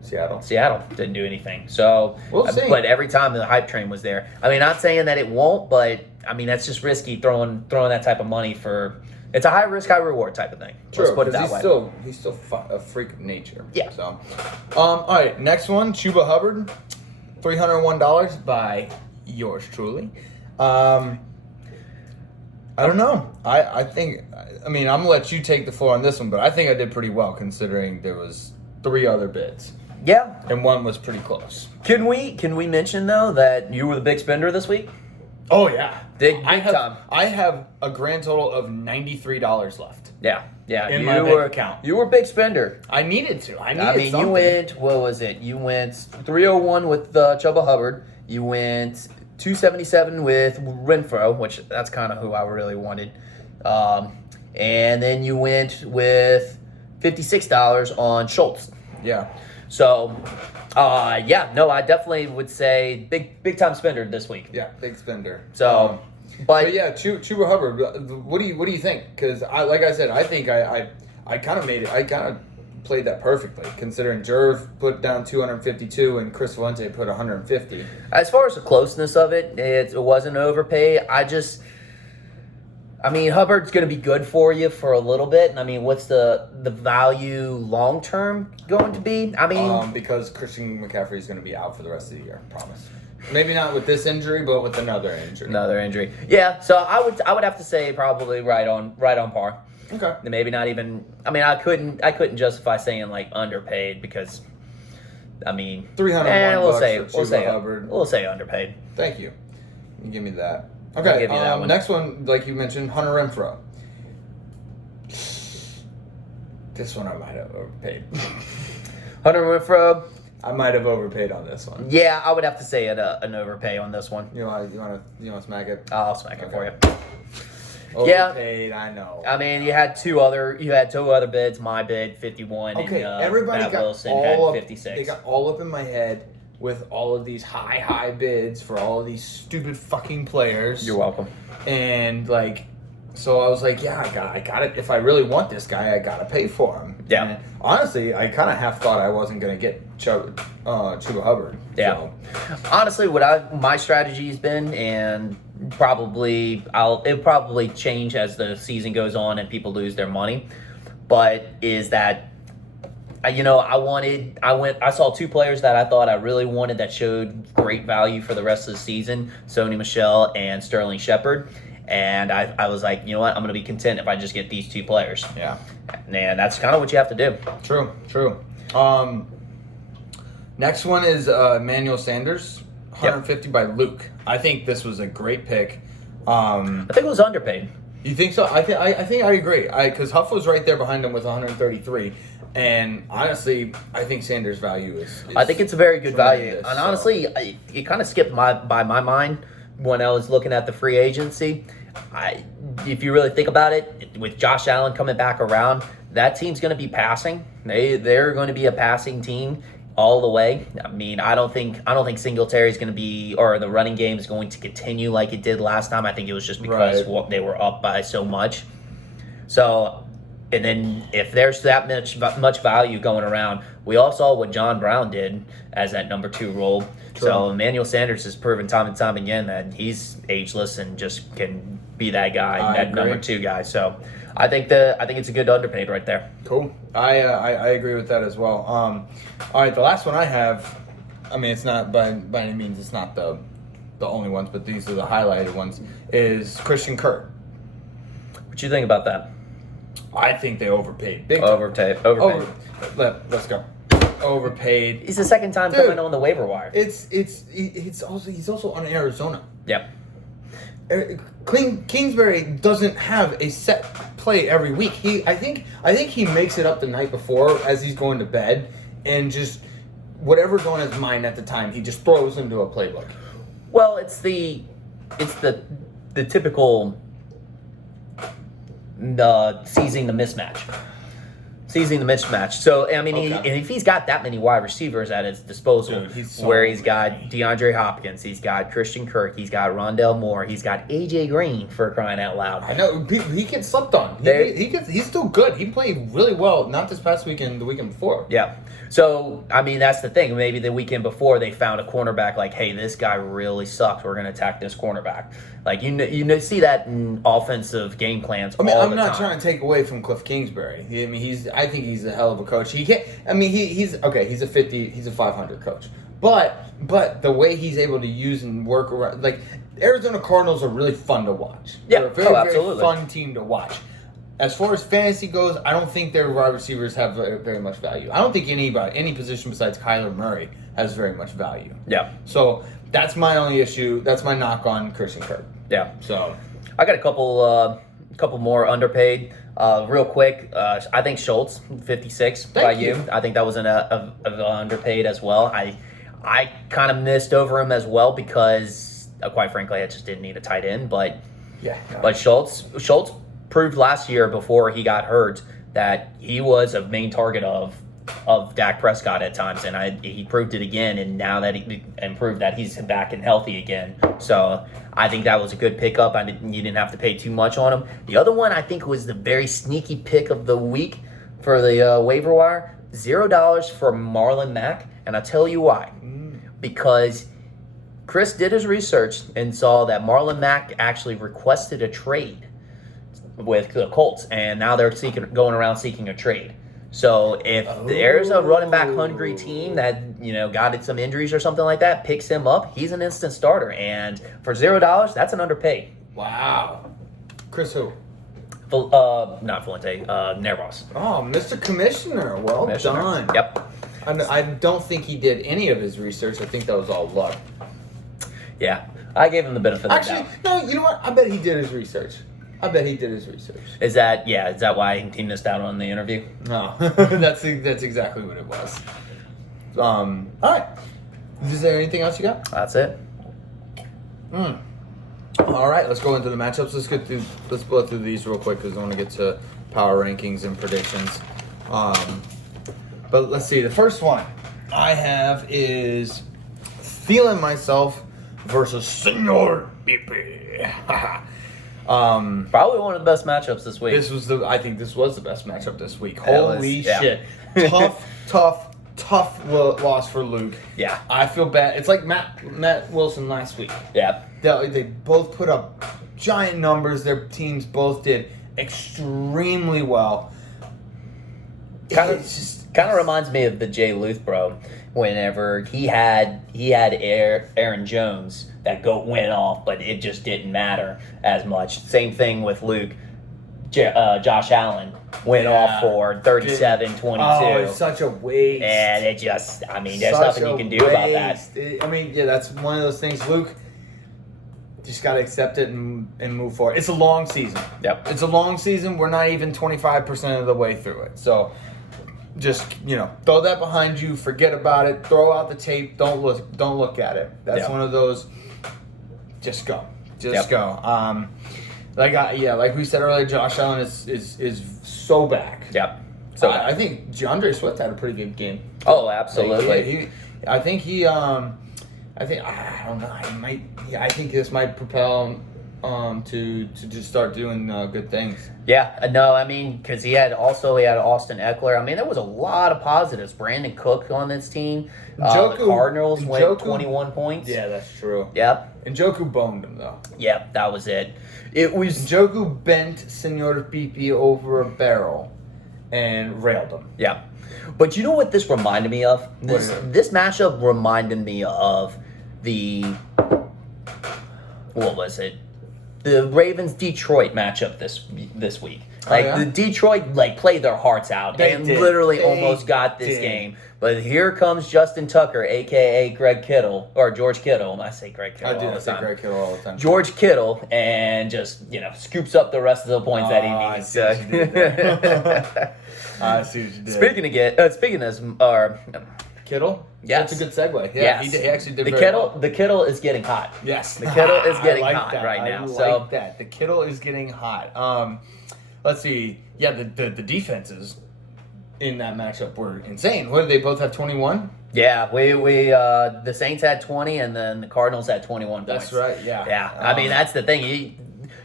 Seattle, didn't do anything. So, we'll see. But every time the hype train was there. I mean, not saying that it won't, but I mean that's just risky throwing that type of money for. It's a high risk, high reward type of thing. True, let's put it that way. He's still a freak of nature. Yeah. So, all right, next one, Chuba Hubbard, $301 by yours truly. I don't know. I think, I'm going to let you take the floor on this one, but I think I did pretty well considering there was 3 other bids. Yeah. And one was pretty close. Can we mention, though, that you were the big spender this week? Oh, yeah. Big time. I have a grand total of $93 left. Yeah. In my bank account. You were a big spender. I needed to. You went, what was it? You went 301 with Chuba Hubbard. You went 277 with Renfro, which that's kind of who I really wanted. And then you went with $56 on Schultz. Yeah. So, I definitely would say big time spender this week. Yeah, big spender. So, but yeah, Chuba Hubbard. What do you think? Because like I said, I think I kind of made it. I kind of played that perfectly, considering Jerv put down 252 and Chris Valente put 150. As far as the closeness of it, it wasn't overpay. Hubbard's going to be good for you for a little bit. And I mean, what's the value long term going to be? Because Christian McCaffrey is going to be out for the rest of the year. Promise. Maybe not with this injury, but with another injury. Yeah. So I would have to say probably right on par. Okay. Maybe not even. I couldn't justify saying underpaid because. $301 for Chuba Hubbard. We'll say underpaid. Thank you. You give me that. Okay, that one. Next one, like you mentioned, Hunter Renfro. This one I might have overpaid. Hunter Renfro. I might have overpaid on this one. Yeah, I would have to say an overpay on this one. You want to smack it? I'll smack it for you. Overpaid, I know. I mean, you had two other bids. My bid 51. Okay, and, everybody Matt got Wilson all had up. 56. They got all up in my head with all of these high bids for all of these stupid fucking players. You're welcome. And like, so I was like, yeah, I got it. If I really want this guy, I gotta pay for him. Yeah. And honestly, I kind of half thought I wasn't gonna get Chuba Hubbard. Yeah. So. Honestly, my strategy has been, and it'll probably change as the season goes on and people lose their money, but is that I saw two players that I thought I really wanted that showed great value for the rest of the season, Sony Michel and Sterling Shepard. And I was like, you know what, I'm going to be content if I just get these two players. Yeah. And that's kind of what you have to do. True. Next one is Emmanuel Sanders, 150 by Luke. I think this was a great pick. I think it was underpaid. You think so? I think I agree. Because Huff was right there behind him with 133. And honestly, I think Sanders' value is I think it's a very good value. tremendous, And so. honestly, it kind of skipped by my mind when I was looking at the free agency. If you really think about it, with Josh Allen coming back around, that team's going to be passing. They're going to be a passing team all the way. I mean, I don't think Singletary's going to be, or the running game is going to continue like it did last time. I think it was just because they were up by so much. So. And then if there's that much value going around, we all saw what John Brown did as that number 2 role. True. So Emmanuel Sanders has proven time and time again that he's ageless and just can be that guy, that agree. number 2 guy. So I think it's a good underpaid right there. Cool. I agree with that as well. All right, the last one I have. I mean, it's not by any means. It's not the only ones, but these are the highlighted ones. Is Christian Kirk. What you think about that? I think they overpaid. Big time. Overpaid. Let's go. Overpaid. He's the second time coming on the waiver wire. He's also on Arizona. Yep. Kingsbury doesn't have a set play every week. I think he makes it up the night before as he's going to bed, and just whatever's on his mind at the time, he just throws into a playbook. Well, it's the typical seizing the mismatch. So I mean, if he's got that many wide receivers at his disposal, Dude, where he's got DeAndre Hopkins, he's got Christian Kirk, he's got Rondell Moore, he's got AJ Green, for crying out loud. I know he gets slept on. He's still good. He played really well. Not this past weekend, the weekend before. Yeah. So, I mean, that's the thing. Maybe the weekend before they found a cornerback like, hey, this guy really sucks. We're going to attack this cornerback. Like, you see that in offensive game plans. I mean, I'm not time. trying to take away from Cliff Kingsbury. I think he's a hell of a coach. He can't. I mean, he's okay. He's a 500 coach. But the way he's able to use and work around, like, Arizona Cardinals are really fun to watch. Yeah, They're a very, absolutely. very fun team to watch. As far as fantasy goes, I don't think their wide receivers have very much value. I don't think any position besides Kyler Murray has very much value. Yeah. So that's my only issue. That's my knock on Christian Kirk. Yeah. So I got a couple more underpaid. Real quick, I think Schultz, 56 by you. I think that was an underpaid as well. I kind of missed over him as well because, quite frankly, I just didn't need a tight end. But Schultz proved last year before he got hurt that he was a main target of Dak Prescott at times, and he proved it again. And now that he proved that he's back and healthy again, so I think that was a good pickup. You didn't have to pay too much on him. The other one I think was the very sneaky pick of the week for the waiver wire, $0 for Marlon Mack, and I'll tell you why. Because Chris did his research and saw that Marlon Mack actually requested a trade with the Colts, and now they're going around seeking a trade. So if there's a running back hungry team that got some injuries or something like that, picks him up, he's an instant starter. And for $0, that's an underpaid. Wow. Chris who? Not Valente, Nervos. Oh, Mr. Commissioner. Well done. Yep. I don't think he did any of his research. I think that was all luck. Yeah, I gave him the benefit of the doubt. No, you know what? I bet he did his research. Is that why he missed out on the interview? No, that's exactly what it was. All right. Is there anything else you got? That's it. All right, let's go into the matchups. Let's blow through these real quick because I want to get to power rankings and predictions. But let's see. The first one I have is Feeling Myself versus Senor BP. Probably one of the best matchups this week. I think this was the best matchup this week. It Holy was, yeah. shit! tough loss for Luke. Yeah. I feel bad. It's like Matt Wilson last week. Yeah. They both put up giant numbers. Their teams both did extremely well. Kind of reminds me of the Jay Luth bro. Whenever he had Aaron Jones that went off, but it just didn't matter as much. Same thing with Luke. Josh Allen went off for 37-22. Oh, it's such a waste. And it just, there's Such nothing a you can do about that. That's one of those things. Luke, just got to accept it and move forward. It's a long season. Yep. It's a long season. We're not even 25% of the way through it. So just, throw that behind you. Forget about it. Throw out the tape. Don't look at it. That's one of those, just go. Just go. Like we said earlier, Josh Allen is so back. Yep. So I think DeAndre Swift had a pretty good game. Oh, absolutely. I think I don't know. I think this might propel him to just start doing good things. Yeah, no, because he had Austin Eckler. There was a lot of positives. Brandon Cook on this team. The Cardinals went 21 points. Yeah, that's true. Yep. And Njoku boned him though. Yep, that was it. It was Njoku bent Senor Pipi over a barrel and railed him. Yeah. But you know what this reminded me of? This matchup reminded me of what was it? The Ravens-Detroit matchup this week. The Detroit played their hearts out and literally almost got this game. But here comes Justin Tucker, a.k.a. Greg Kittle, or George Kittle. I say Greg Kittle all the time. Greg Kittle all the time. George Kittle, and just, scoops up the rest of the points that he needs. I see what you did. Speaking of Kittle? Yes. That's a good segue. Yeah, yes. he actually did very well. The Kittle is getting hot. Yes. The Kittle is getting hot that. right now. I like that. The Kittle is getting hot. Let's see. Yeah, the defenses in that matchup were insane. What did they both have, 21? Yeah, we the Saints had 20 and then the Cardinals had 21 points. That's right, yeah. Yeah. That's the thing.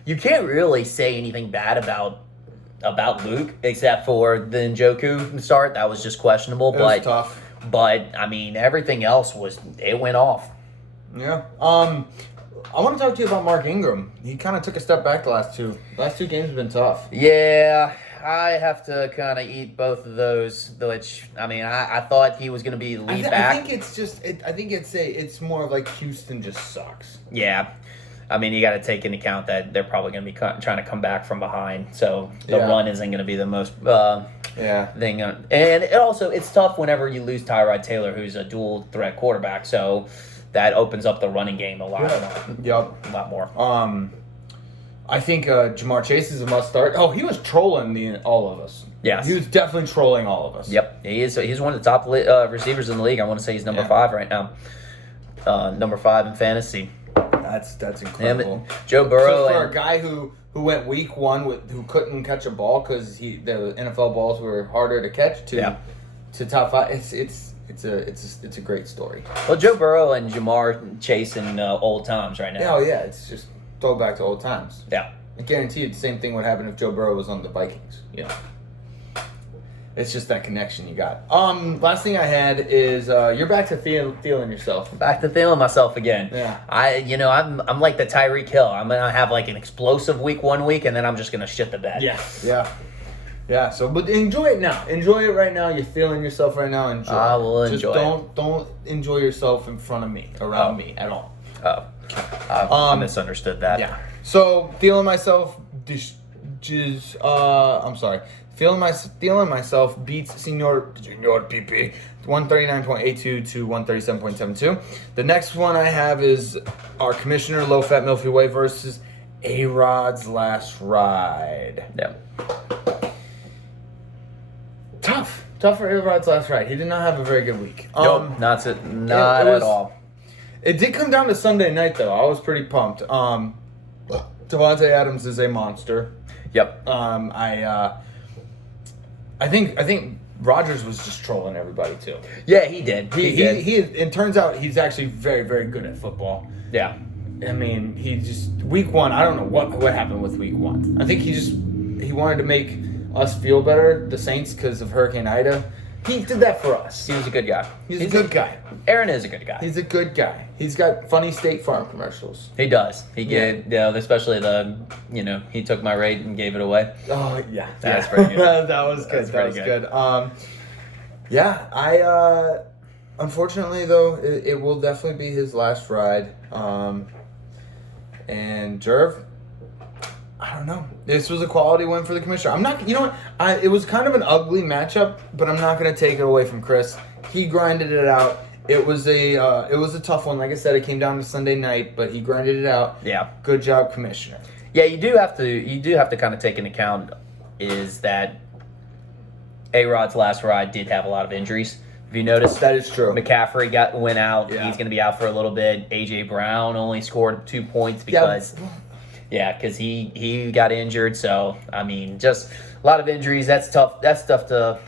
You can't really say anything bad about Luke except for the Njoku start. That was just questionable. It was tough. But everything else went off. Yeah. I want to talk to you about Mark Ingram. He kind of took a step back the last two. Last two games have been tough. Yeah, I have to kind of eat both of those. Which I thought he was going to be lead back. I think it's more of like Houston just sucks. Yeah. You got to take into account that they're probably going to be trying to come back from behind, so the run isn't going to be the most thing. And it's tough whenever you lose Tyrod Taylor, who's a dual threat quarterback. So that opens up the running game a lot. Yep. A lot more. I think Jamar Chase is a must start. Oh, he was trolling all of us. Yes. He was definitely trolling all of us. Yep. He is. He's one of the top receivers in the league. I want to say he's number 5 right now. Number 5 in fantasy. That's incredible. Joe Burrow. So for a guy who went week 1 who couldn't catch a ball because the NFL balls were harder to catch to top 5, it's a great story. Well, Joe Burrow and Jamar chasing old times right now. Oh yeah, it's just throwback to old times. Yeah, I guarantee you the same thing would happen if Joe Burrow was on the Vikings. It's just that connection you got. Last thing I had is you're back to feeling yourself. Back to feeling myself again. Yeah. I'm like the Tyreek Hill. I'm gonna have like an explosive week one week, and then I'm just gonna shit the bed. Yeah. So, but enjoy it now. Enjoy it right now. You're feeling yourself right now. Enjoy. I will enjoy. Just don't enjoy yourself in front of me, around me at all. Oh, I misunderstood that. Yeah. So feeling myself. I'm sorry. Feeling myself beats Senor PP 139.82 to 137.72. The next one I have is our Commissioner Low Fat Milky Way versus A-Rod's Last Ride. Yeah. Tough for A-Rod's Last Ride. He did not have a very good week. Nope, not at all. It did come down to Sunday night though. I was pretty pumped. Devontae Adams is a monster. Yep. I think Rodgers was just trolling everybody too. Yeah, he did. He did. It turns out he's actually very, very good at football. Yeah. I mean, he just week 1. I don't know what happened with week 1. I think he wanted to make us feel better, the Saints, because of Hurricane Ida. He did that for us. He was a good guy. He's a good guy. Aaron is a good guy. He's a good guy. He's got funny State Farm commercials. He does. He gave, especially he took my rate and gave it away. Oh yeah, That's pretty good. That was good. That's That was pretty good. Yeah, I unfortunately though it will definitely be his last ride. And Jerv, I don't know. This was a quality win for the commissioner. I'm not. You know what? It was kind of an ugly matchup, but I'm not going to take it away from Chris. He grinded it out. It was a tough one. Like I said, it came down to Sunday night, but he grinded it out. Yeah. Good job, commissioner. Yeah, you do have to kind of take into account is that A-Rod's last ride did have a lot of injuries. Have you noticed? That is true. McCaffrey went out. Yeah. He's going to be out for a little bit. A.J. Brown only scored 2 points because he got injured. So, I mean, just a lot of injuries. That's tough. That's tough to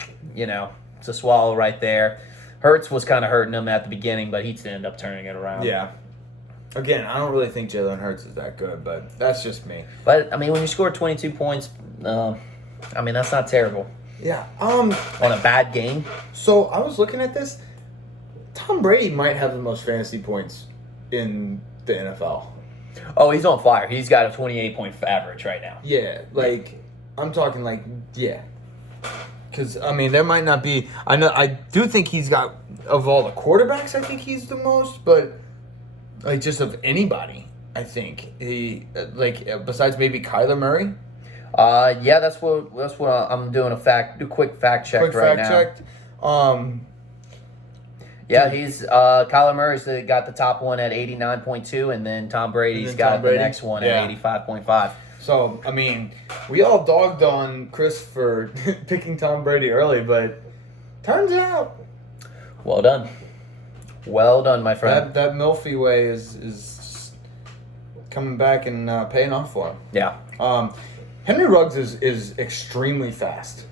swallow right there. Hurts was kind of hurting him at the beginning, but he ended up turning it around. Yeah. Again, I don't really think Jalen Hurts is that good, but that's just me. But, I mean, when you score 22 points, that's not terrible. Yeah. On a bad game. So I was looking at this. Tom Brady might have the most fantasy points in the NFL. Oh, he's on fire. He's got a 28-point average right now. Yeah, I'm talking because there might not be. I do think he's got of all the quarterbacks. I think he's the most, but just of anybody, I think he besides maybe Kyler Murray. Yeah, that's what I'm doing a quick fact check right now. Check. Yeah, he's Kyler Murray's got the top one at 89.2, and then Tom Brady's got the next one at 85.5. So, we all dogged on Chris for picking Tom Brady early, but turns out, well done, my friend. That Milfy way is coming back and paying off for him. Yeah. Henry Ruggs is extremely fast.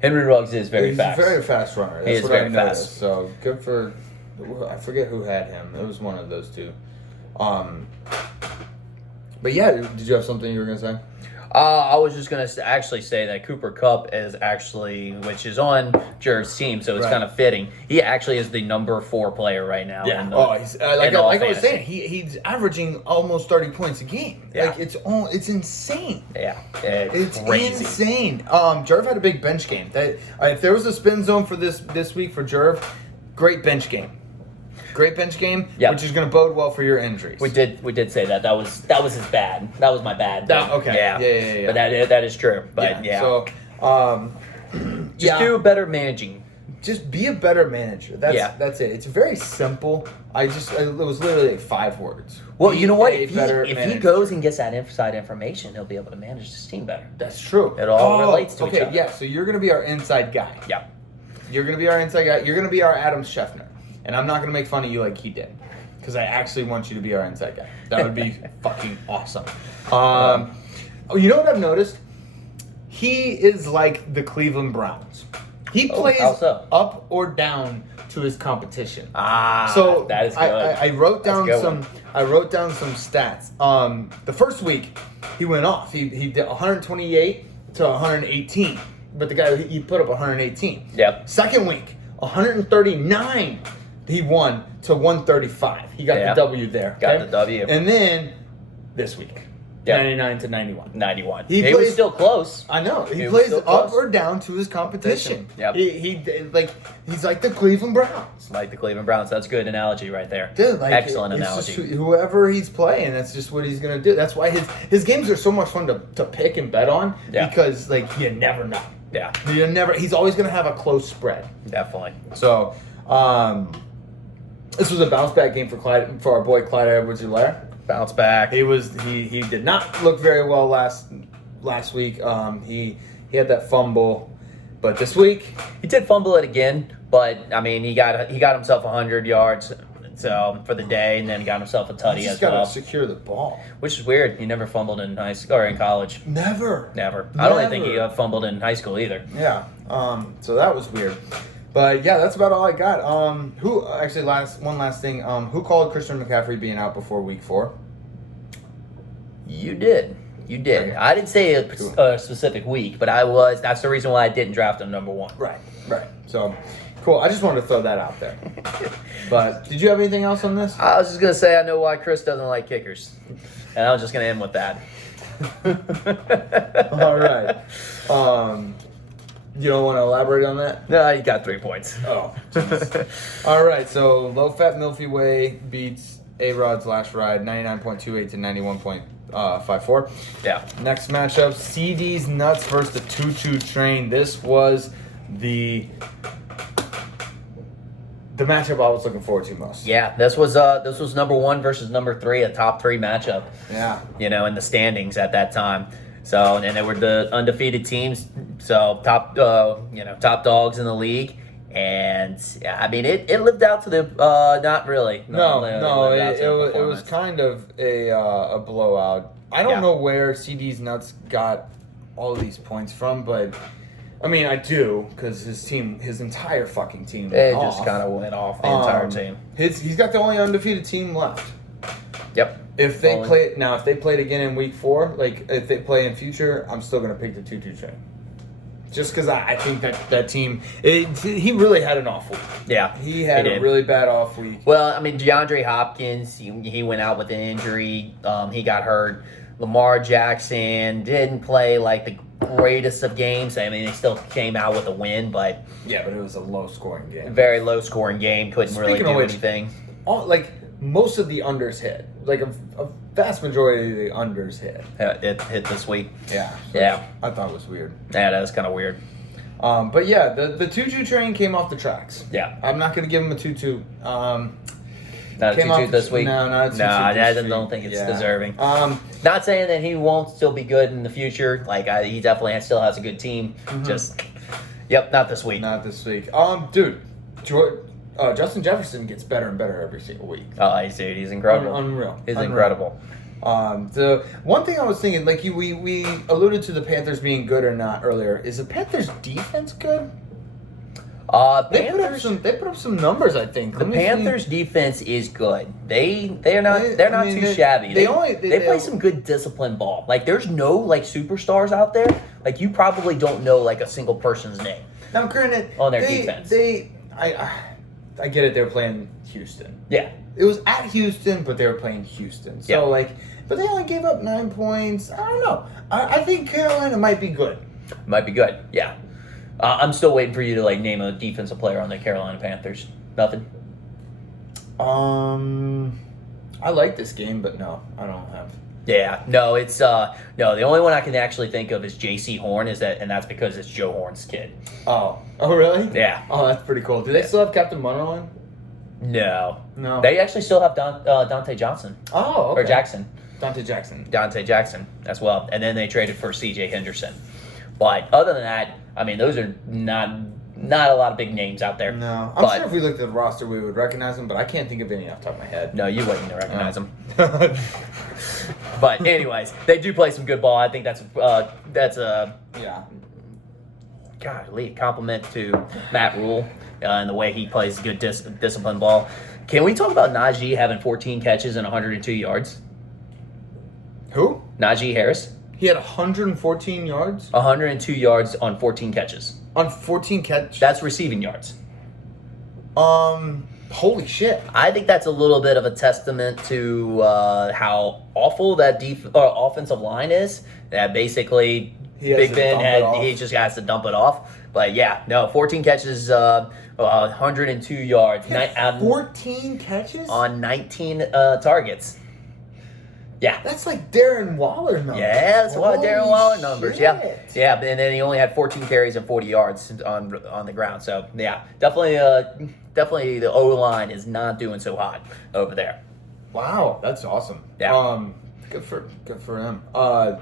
Henry Ruggs is very fast. He's a very fast runner. That's he is what very I noticed. fast. So good for. I forget who had him. It was one of those two. But yeah, did you have something you were gonna say? I was just going to actually say that Cooper Kupp is actually, which is on Jerv's team, so it's kind of fitting. He actually is the number 4 player right now. Yeah. He's like I was saying, he's averaging almost 30 points a game. Yeah. It's insane. Yeah. It's crazy. insane. Jerv had a big bench game. If there was a spin zone for this week for Jerv, great bench game. Great bench game, which is going to bode well for your injuries. We did say that. That was his bad. That was my bad. Okay. Yeah. But that is true. But yeah. So, just do better managing. Just be a better manager. That's it. It's very simple. It was literally 5 words. Well, you know what? If he goes and gets that inside information, he'll be able to manage his team better. That's true. It all relates to each other. Okay, yeah. So you're going to be our inside guy. Yeah. You're going to be our inside guy. You're going to be our Adam Scheffner. And I'm not going to make fun of you like he did. Because I actually want you to be our inside guy. That would be fucking awesome. You know what I've noticed? He is like the Cleveland Browns. He plays up or down to his competition. So that is good. I wrote down some stats. The first week he went off. He did 128 to 118. But the guy he put up 118. Yep. Second week, 139. He won to 135. He got the W there. Got the W. And then this week, 99 to 91. 91. He was still close. I know. He plays up or down to his competition. Yep. He's like the Cleveland Browns. Like the Cleveland Browns. That's good analogy right there. Dude, excellent analogy. Just whoever he's playing, that's just what he's gonna do. That's why his games are so much fun to pick and bet on. Yeah. Because you never know. Yeah. He's always gonna have a close spread. Definitely. So, this was a bounce back game for our boy Clyde Edwards-Helaire. Bounce back. He did not look very well last week. He had that fumble, but this week he did fumble it again. But he got himself 100 yards. So for the day, and then got himself a tutty He's as got to well, secure the ball. which is weird. He never fumbled in high school or in college. Never. Never. I don't even think Never. he fumbled in high school either. Yeah. So that was weird. But yeah, that's about all I got. Who actually one last thing. Who called Christian McCaffrey being out before week 4? You did. You did. Okay. I didn't say a specific week, but I was. That's the reason why I didn't draft him number 1. Right. So cool. I just wanted to throw that out there. But did you have anything else on this? I was just gonna say I know why Chris doesn't like kickers, and I was just gonna end with that. All right. You don't want to elaborate on that? No, he got 3 points. Oh. Jeez. All right. So low fat Milky Way beats A-Rod's last ride 99.28 to 91.54. Yeah. Next matchup, CD's Nuts versus the 2-2 Train. This was the matchup I was looking forward to most. Yeah, this was number 1 versus number 3, a top 3 matchup. Yeah. In the standings at that time. So, and they were the undefeated teams. So top dogs in the league. And yeah, I mean, it lived out to the not really. No, lived out to the it was performance. kind of a blowout. I don't Yeah. know where CD's Nuts got all of these points from, but I mean, I do, because his entire fucking team It went just off. kind of went off the entire team. He's got the only undefeated team left. Yep. If they Only- if they played again in week 4, like if they play in future, I'm still gonna pick the 2-2 Train. Just because I think that team, he really had an off week. Yeah. He had a did. really bad off week. Well, I mean, DeAndre Hopkins, he went out with an injury. He got hurt. Lamar Jackson didn't play like the greatest of games. I mean, they still came out with a win, but Yeah, but it was a low scoring game. very low scoring game. Couldn't really Speaking of do which- anything. Most of the unders hit. Like a vast majority of the unders hit. It hit this week. Yeah. Yeah. I thought it was weird. Yeah, that was kind of weird. But yeah, the 2-2 Train came off the tracks. Yeah. I'm not gonna give him a 2-2. Not a Came 2-2 off- this week. no, not a 2-2 I this don't week. think it's Yeah. deserving. Um, Not saying that he won't still be good in the future. He definitely still has a good team. Just, not this week. Not this week. Dude, Justin Jefferson gets better and better every single week. Oh, he's incredible. Unreal. He's Unreal. incredible. The one thing I was thinking, we alluded to the Panthers being good or not earlier. Is the Panthers defense good? They put up some numbers, I think. The Let me see. Panthers defense is good. They're not too They shabby. They play they- some good disciplined ball. There's no superstars out there. You probably don't know a single person's name. Now, granted, on their defense. I get it. They were playing Houston. Yeah. It was at Houston, but they were playing Houston. So but they only gave up 9 points. I don't know. I think Carolina might be good. Might be good. Yeah. I'm still waiting for you to name a defensive player on the Carolina Panthers. Nothing. I like this game, but no, I don't have. Yeah, no, it's no. The only one I can actually think of is J.C. Horn. And that's because it's Joe Horn's kid. Oh really? Yeah. Oh, that's pretty cool. Do they still have Captain Munnerlyn? No. No. They actually still have Dante Johnson Oh, okay. or Jackson. Dante Jackson. Dante Jackson as well, and then they traded for C.J. Henderson. But other than that, I mean, those are not a lot of big names out there. No, I'm sure if we looked at the roster, we would recognize them, but I can't think of any off the top of my head. No, you wouldn't recognize them. them. But anyways, they do play some good ball. I think that's a Yeah. golly compliment to Matt Rule and the way he plays good disciplined ball. Can we talk about Najee having 14 catches and 102 yards? Who? Najee Harris, He had 114 yards 102 yards on 14 catches. on 14 catch. That's receiving yards. Holy shit. I think that's a little bit of a testament to how awful that offensive line is. That basically He has Big to Ben dump it off. he just has to dump it off. But yeah, no, 14 catches, 102 yards, 14 catches? on 19 targets. Yeah. That's like Darren Waller numbers. Yeah, that's what Darren Holy Waller numbers. Yeah, shit. yeah, and then he only had 14 carries and 40 yards on the ground. So yeah, definitely the O line is not doing so hot over there. Wow, that's awesome. Yeah. Good for him. I'm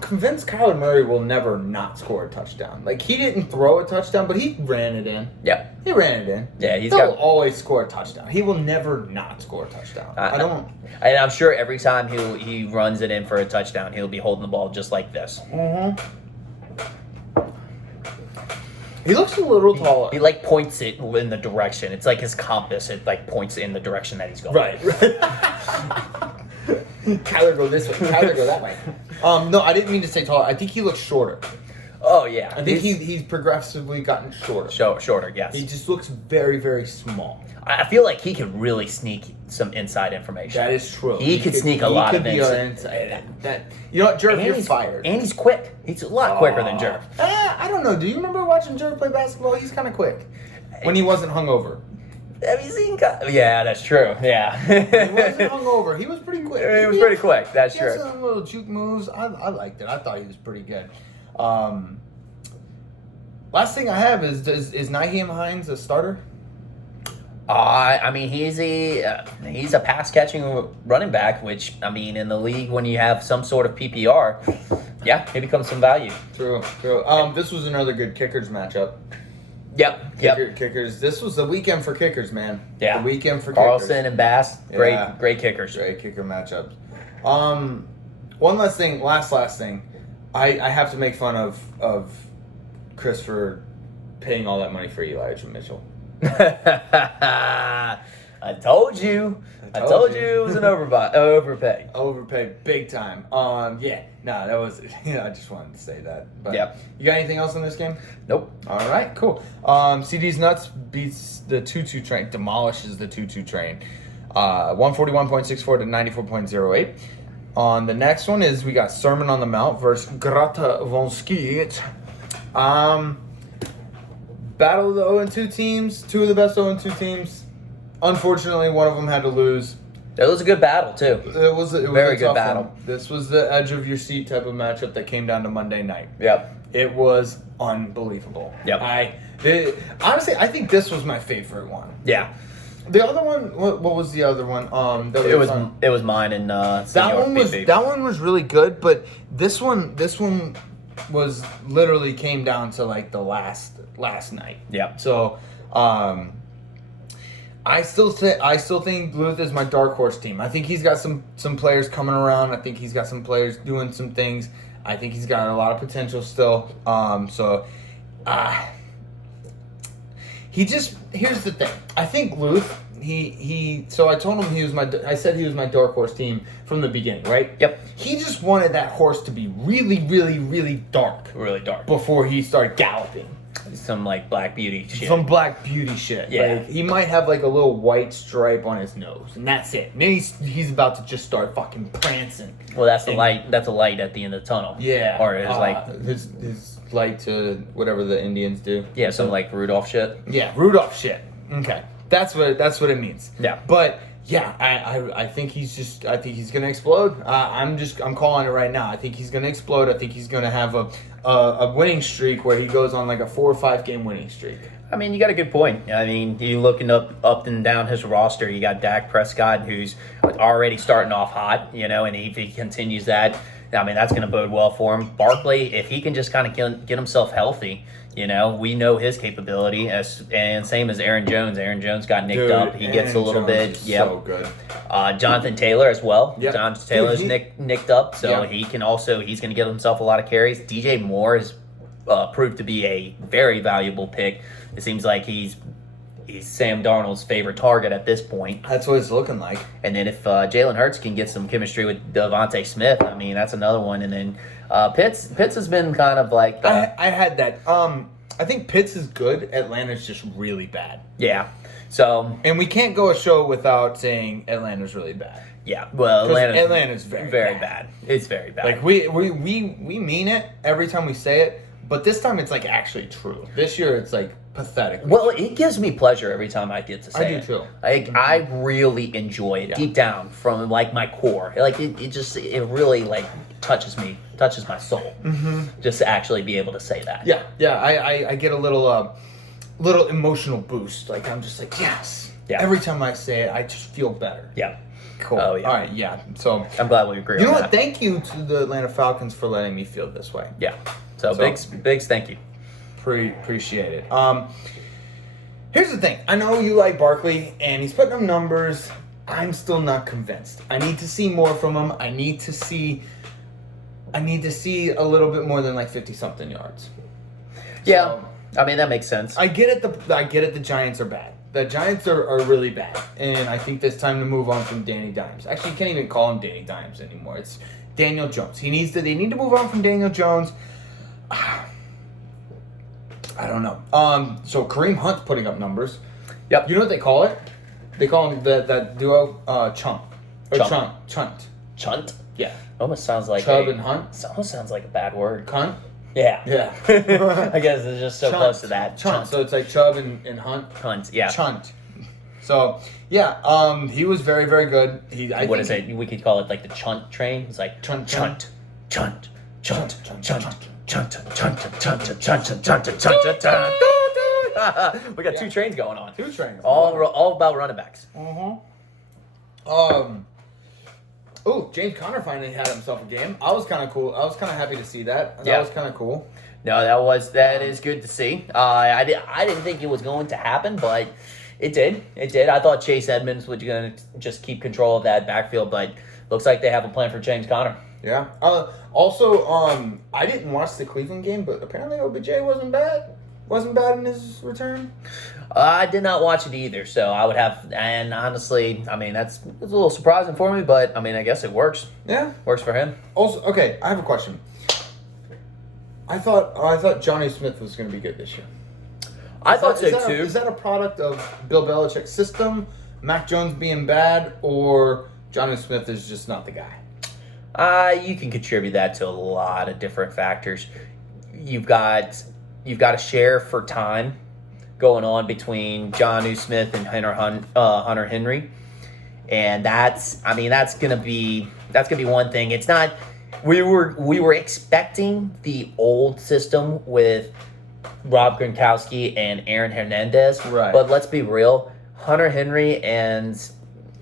convinced Kyler Murray will never not score a touchdown. Like, he didn't throw a touchdown, but he ran it in. Yep. He ran it in. Yeah, He'll always score a touchdown. He will never not score a touchdown. And I'm sure every time he runs it in for a touchdown, he'll be holding the ball just like this. Mm-hmm. He looks a little taller. He like points it in the direction. It's like his compass. It like points in the direction that he's going. Right. Kyler go this way. Kyler go that way. No, I didn't mean to say taller. I think he looks shorter. Oh yeah. I think he's progressively gotten shorter. Shorter, yes. He just looks very, very small. I feel like he could really sneak some inside information. That is true. He could sneak a lot of inside. You know what, Jerv, you're fired. And he's quick. He's a lot quicker than Jerv. I don't know. Do you remember watching Jerv play basketball? He's kind of quick. When he wasn't hungover. Have you seen? Yeah, that's true. Yeah. He wasn't hungover. He was pretty quick. He was pretty quick. That's true. He true. had some little juke moves. I liked it. I thought he was pretty good. Last thing I have is Nyheim Hines a starter? I mean, he's a pass catching running back, which I mean, in the league, when you have some sort of PPR, yeah, he becomes some value. True. This was another good kickers matchup. Yep. Kickers. This was the weekend for kickers, man. Yeah. The weekend for Carlson kickers. and Bass, great kickers. Great kicker matchups. One last thing. Last thing. I have to make fun of Chris for paying all that money for Elijah Mitchell. I told you it was an overpay. Overpay big time. That was. I just wanted to say that. But yep. You got anything else in this game? Nope. All right, cool. CD's Nuts beats the 2-2 train, demolishes the 2-2 train. 141.64 to 94.08. On the next one is we got Sermon on the Mount versus Grata Von Skeet. Battle of the 0-2 teams, two of the best 0-2 teams. Unfortunately, one of them had to lose. It was a good battle too. It was a very good tough battle. one. This was the edge of your seat type of matchup that came down to Monday night. Yep. It was unbelievable. Yep. Honestly, I think this was my favorite one. Yeah. The other one, what was the other one? It was mine and that one was really good, but this one was literally came down to like the last night. Yeah. So, I still think Bluth is my dark horse team. I think he's got some players coming around. I think he's got some players doing some things. I think he's got a lot of potential still. Here's the thing. I think Bluth, so I told him I said he was my dark horse team from the beginning, right? Yep. He just wanted that horse to be really, really, really dark. Really dark. Before he started galloping. Some like Black Beauty shit. Some Black Beauty shit. Yeah. Like, he might have like a little white stripe on his nose, and that's it. And then he's about to just start fucking prancing. Well, that's the light. That's a light at the end of the tunnel. Yeah. Or his his light to whatever the Indians do. Yeah, some like Rudolph shit. Yeah, Rudolph shit. Okay, that's what it means. Yeah. But yeah, I think I think he's gonna explode. I'm calling it right now. I think he's gonna explode. I think he's gonna have a winning streak where he goes on like a 4 or 5 game winning streak. I mean, you got a good point. I mean, you looking up and down his roster, you got Dak Prescott, who's already starting off hot, and if he continues that, I mean, that's going to bode well for him. Barkley, if he can just kind of get himself healthy, we know his capability. And same as Aaron Jones. Aaron Jones got nicked up. He gets a little bit. Yep. So good. Jonathan Taylor as well. Yep. Jonathan Taylor's nicked up, so he's going to give himself a lot of carries. DJ Moore is proved to be a very valuable pick. It seems like he's Sam Darnold's favorite target at this point. That's what it's looking like. And then if Jalen Hurts can get some chemistry with Devontae Smith, I mean, that's another one. And then Pitts has been kind of like... I had that. I think Pitts is good. Atlanta's just really bad. Yeah. So... And we can't go a show without saying Atlanta's really bad. Yeah. Well, Atlanta's very bad. It's very bad. Like, we mean it every time we say it, but this time it's like actually true. This year it's like pathetic. Well, it gives me pleasure every time I get to say it. I do too. I really enjoy it deep down from like my core. Like it really like touches my soul. Just to actually be able to say that. Yeah. I get a little emotional boost. Like I'm just like yes. Yeah. Every time I say it, I just feel better. Yeah. Cool. Oh, yeah. All right, yeah. So I'm glad we agree you on know that. what? Thank you to the Atlanta Falcons for letting me feel this way. Yeah. So big thank you. Appreciate it. Here's the thing. I know you like Barkley, and he's putting up numbers. I'm still not convinced. I need to see more from him. I need to see a little bit more than like 50-something yards. Yeah. So, I mean, that makes sense. I get it. The Giants are bad. The Giants are really bad, and I think it's time to move on from Danny Dimes. Actually, you can't even call him Danny Dimes anymore. It's Daniel Jones. They need to move on from Daniel Jones. I don't know. So Kareem Hunt's putting up numbers. Yep. You know what they call it? They call him that duo Chump. Or Chunt. Chunt? Yeah. Almost sounds like Chubb and Hunt. Almost sounds like a bad word. Cunt? Yeah. Yeah. I guess it's just so Chunt. close to that. Chunt. So it's like Chubb and Hunt. Hunt, yeah. Chunt. So yeah, he was very, very good. What is it? We could call it like the Chunt train. It's like Chunt. Chunt. Chunt. Chunt. Chunt. Chunt. We got two trains going on. Two trains. All about running backs. Oh, James Conner finally had himself a game. I was kind of cool. I was kind of happy to see that. Yeah. That was kind of cool. No, that is good to see. I didn't think it was going to happen, but it did. It did. I thought Chase Edmonds was going to just keep control of that backfield, but looks like they have a plan for James Conner. Yeah. Also, I didn't watch the Cleveland game, but apparently OBJ wasn't bad. Wasn't bad in his return. I did not watch it either, so I would have. And honestly, I mean, it's a little surprising for me, but I mean, I guess it works. Yeah. Works for him. Also, okay, I have a question. I thought Johnny Smith was going to be good this year. I thought so Is too. Is that a product of Bill Belichick's system, Mac Jones being bad, or Johnny Smith is just not the guy? You can contribute that to a lot of different factors. You've got a share for time going on between Jonnu Smith and Hunter Henry, and that's gonna be one thing. It's not. We were expecting the old system with Rob Gronkowski and Aaron Hernandez, right? But let's be real, Hunter Henry and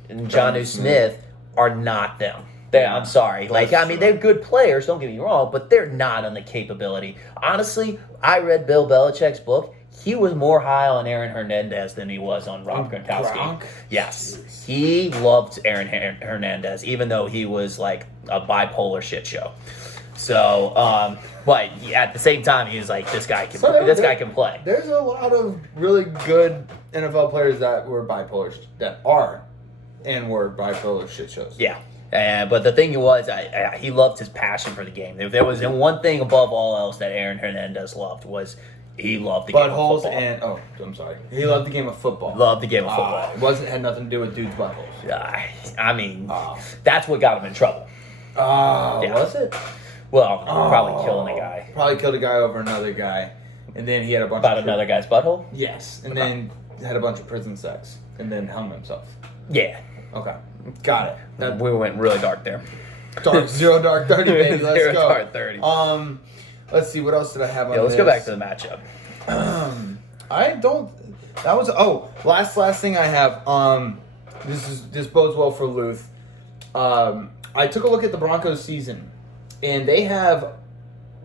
Jonnu Smith are not them. I'm sorry. They're good players, don't get me wrong, but they're not on the capability. Honestly, I read Bill Belichick's book. He was more high on Aaron Hernandez than he was on Rob Gronkowski. Gronk? Yes. Jeez. He loved Aaron Hernandez, even though he was like a bipolar shit show. So, but at the same time, he was like, this guy can play. There's a lot of really good NFL players that were bipolar, were bipolar shit shows. Yeah. But the thing was, he loved his passion for the game. If there was one thing above all else that Aaron Hernandez loved was he loved the game of football. I'm sorry. He loved the game of football. Loved the game of football. It had nothing to do with dudes' buttholes. That's what got him in trouble. Was it? Well, probably killing a guy. Probably killed a guy over another guy, and then he had a bunch About another guy's butthole? Yes, and then had a bunch of prison sex, and then hung himself. Yeah. Okay, got it. We went really dark there. Zero dark 30, baby. Let's Zero go. dark 30. Let's see. What else did I have on Let's this? go back to the matchup. Last thing I have. This bodes well for Luth. I took a look at the Broncos season, and they have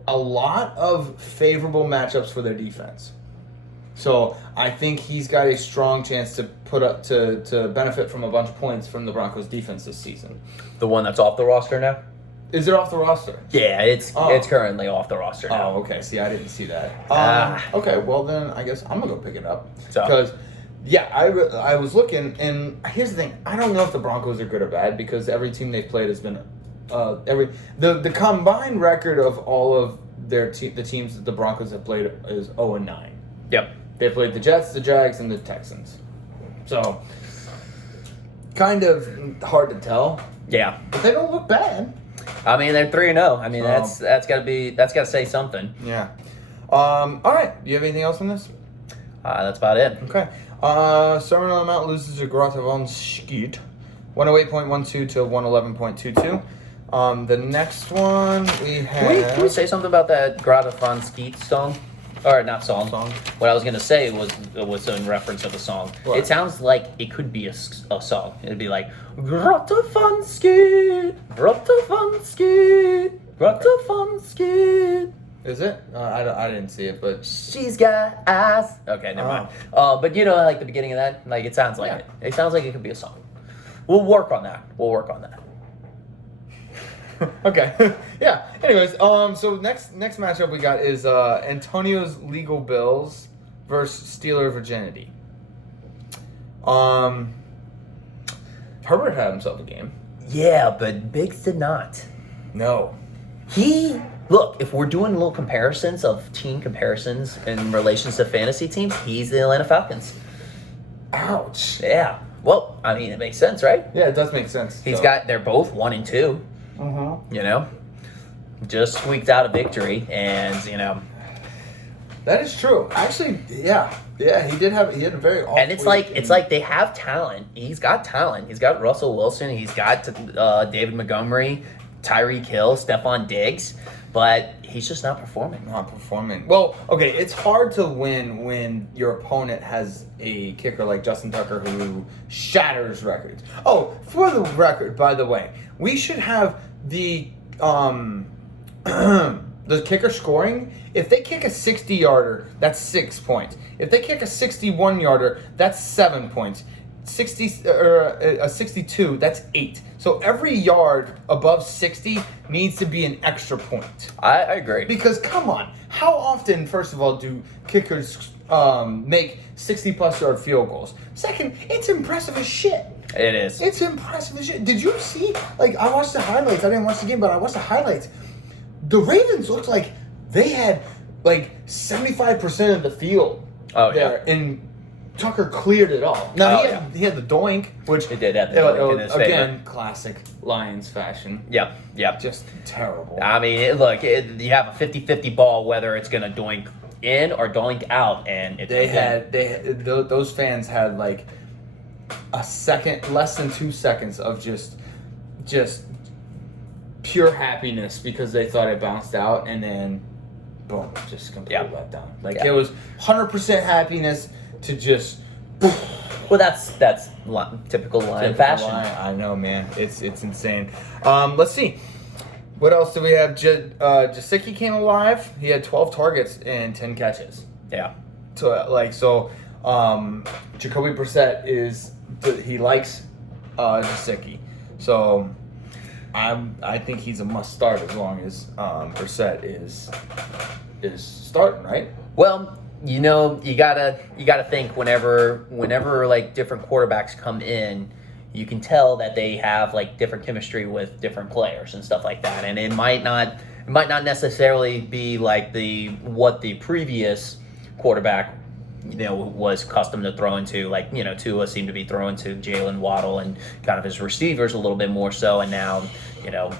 a lot of favorable matchups for their defense. So I think he's got a strong chance to put up to benefit from a bunch of points from the Broncos defense this season. The one that's off the roster now? Is it off the roster? Yeah, it's currently off the roster now. Oh, okay. See, I didn't see that. Okay, well then I guess I'm gonna go pick it up because I was looking, and here's the thing: I don't know if the Broncos are good or bad because every team they've played has been the combined record of all of the teams that the Broncos have played is 0-9. Yep. They played the Jets, the Jags, and the Texans. So kind of hard to tell. Yeah, but they don't look bad. I mean, they're 3-0. I mean, that's gotta say something. Yeah. All right. Do you have anything else on this? That's about it. Okay. Sermon on the Mount loses to Grota von Skeet, 108.12 to 111.22. The next one we have. Can we say something about that Grota von Skeet song? Or not song. Song. What I was gonna say was in reference of a song. What? It sounds like it could be a song. It'd be like Grottafanskid, Grottafanskid, Grottafanskid. Is it? I didn't see it, but She's got eyes. Okay, never mind. But you know, like the beginning of that, like it sounds like it. It sounds like it could be a song. We'll work on that. okay. Yeah. Anyways, so next matchup we got is Antonio's Legal Bills versus Steeler Virginity. Herbert had himself a game. Yeah, but Biggs did not. No. Look, if we're doing little comparisons of team comparisons in relations to fantasy teams, he's the Atlanta Falcons. Ouch. Yeah. Well, I mean, it makes sense, right? Yeah, it does make sense. They're both 1 and 2. Mm-hmm. You know, just squeaked out a victory, and you know, that is true. Actually, yeah, he had a very off and it's like they have talent. He's got talent. He's got Russell Wilson. He's got David Montgomery, Tyreek Hill, Stephon Diggs, but he's just not performing. Well, okay, it's hard to win when your opponent has a kicker like Justin Tucker who shatters records. Oh, for the record, by the way, we should have the the kicker scoring. If they kick a 60-yarder, that's 6 points. If they kick a 61-yarder, that's 7 points. 60 or a 62, that's 8. So every yard above 60 needs to be an extra point. I agree. Because come on, how often, first of all, do kickers make 60-plus yard field goals? Second, it's impressive as shit. It is. It's impressive as shit. Did you see? Like, I watched the highlights. I didn't watch the game, but I watched the highlights. The Ravens looked like they had like 75% of the field there, and Tucker cleared it all. Now he had the doink, which he did have the doink in his favor. Again, classic Lions fashion. Yep. Just terrible. I mean, you have a 50-50 ball whether it's gonna doink in or doink out, and those fans had like a second, less than 2 seconds of just pure happiness because they thought it bounced out, and then boom, just completely let down. It was 100% happiness to just. Well, that's typical Lion fashion. I know, man. It's insane. Let's see. What else do we have? Jasicki came alive. He had 12 targets and 10 catches. Yeah. So Jacoby Brissett he likes Jasicki. So I think he's a must start as long as Brissett is starting, right? Well, you know, you gotta think whenever like different quarterbacks come in, you can tell that they have like different chemistry with different players and stuff like that, and it might not necessarily be like what the previous quarterback, you know, was accustomed to throwing to. Like, you know, Tua seemed to be throwing to Jalen Waddle and kind of his receivers a little bit more so, and now, you know,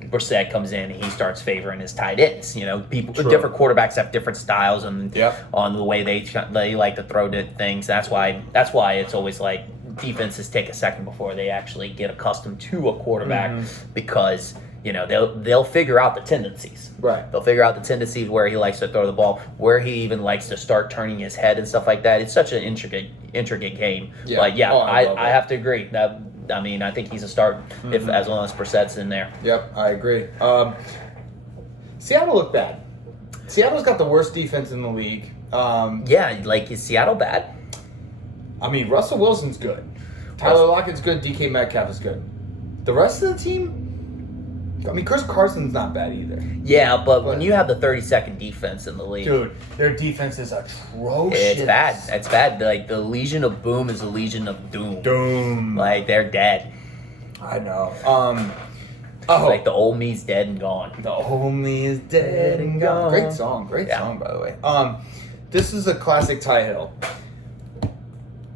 Brissett comes in and he starts favoring his tight ends. You know, different quarterbacks have different styles on the way they like to throw things. That's why it's always like defenses take a second before they actually get accustomed to a quarterback, because you know they'll figure out the tendencies. Right. They'll figure out the tendencies where he likes to throw the ball, where he even likes to start turning his head and stuff like that. It's such an intricate game. Yeah. But yeah, I have to agree. I mean, I think he's a start as long as Brissett's in there. Yep, I agree. Seattle looked bad. Seattle's got the worst defense in the league. Is Seattle bad? I mean, Russell Wilson's good. Tyler Lockett's good. DK Metcalf is good. The rest of the team, I mean, Chris Carson's not bad either. Yeah, but when you have the 32nd defense in the league, dude, their defense is atrocious. It's bad. It's bad. Like, the Legion of Boom is the Legion of Doom. Doom. Like, they're dead. I know. Like, the old me's dead and gone. The old me is dead and gone. Great song, by the way. This is a classic Ty Hill.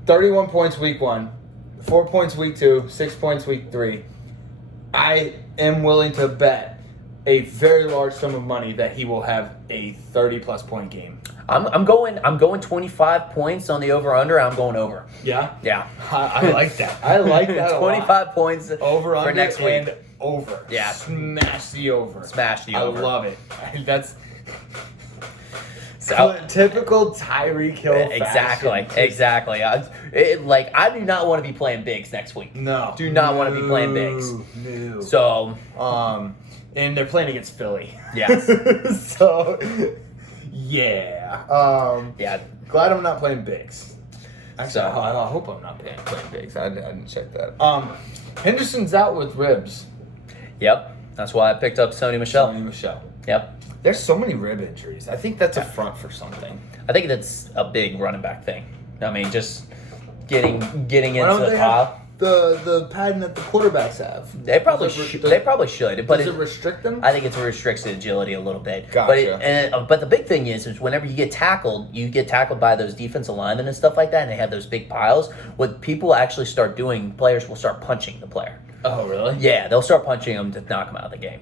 31 points week 1, 4 points week 2, 6 points week 3. I am willing to bet a very large sum of money that he will have a 30-plus point game. I'm going 25 points on the over/under. I'm going over. Yeah? Yeah. I like that. I like that 25 points over for next week. And over. Yeah. Smash the over. Smash the over. I love it. That's... So typical Tyreek Hill. exactly, fashion. exactly. I do not want to be playing bigs next week. No, Do not want to be playing bigs. No. So, and they're playing against Philly. yes. So, yeah. Yeah. Glad I'm not playing bigs. Actually, So- I hope I'm not playing bigs. I didn't check that. Henderson's out with ribs. Yep. That's why I picked up Sony Michel. Sony Michel. Yep. There's so many rib injuries. I think that's a front for something. I think that's a big running back thing. I mean, just getting Why into don't the they pile. have the padding that the quarterbacks have? They probably Does it- should. does- They probably should. But Does it restrict them? I think it restricts the agility a little bit. Gotcha. But the big thing is whenever you get tackled by those defensive linemen and stuff like that, and they have those big piles. What people actually start doing, players will start punching the player. Oh, really? Yeah, they'll start punching them to knock them out of the game.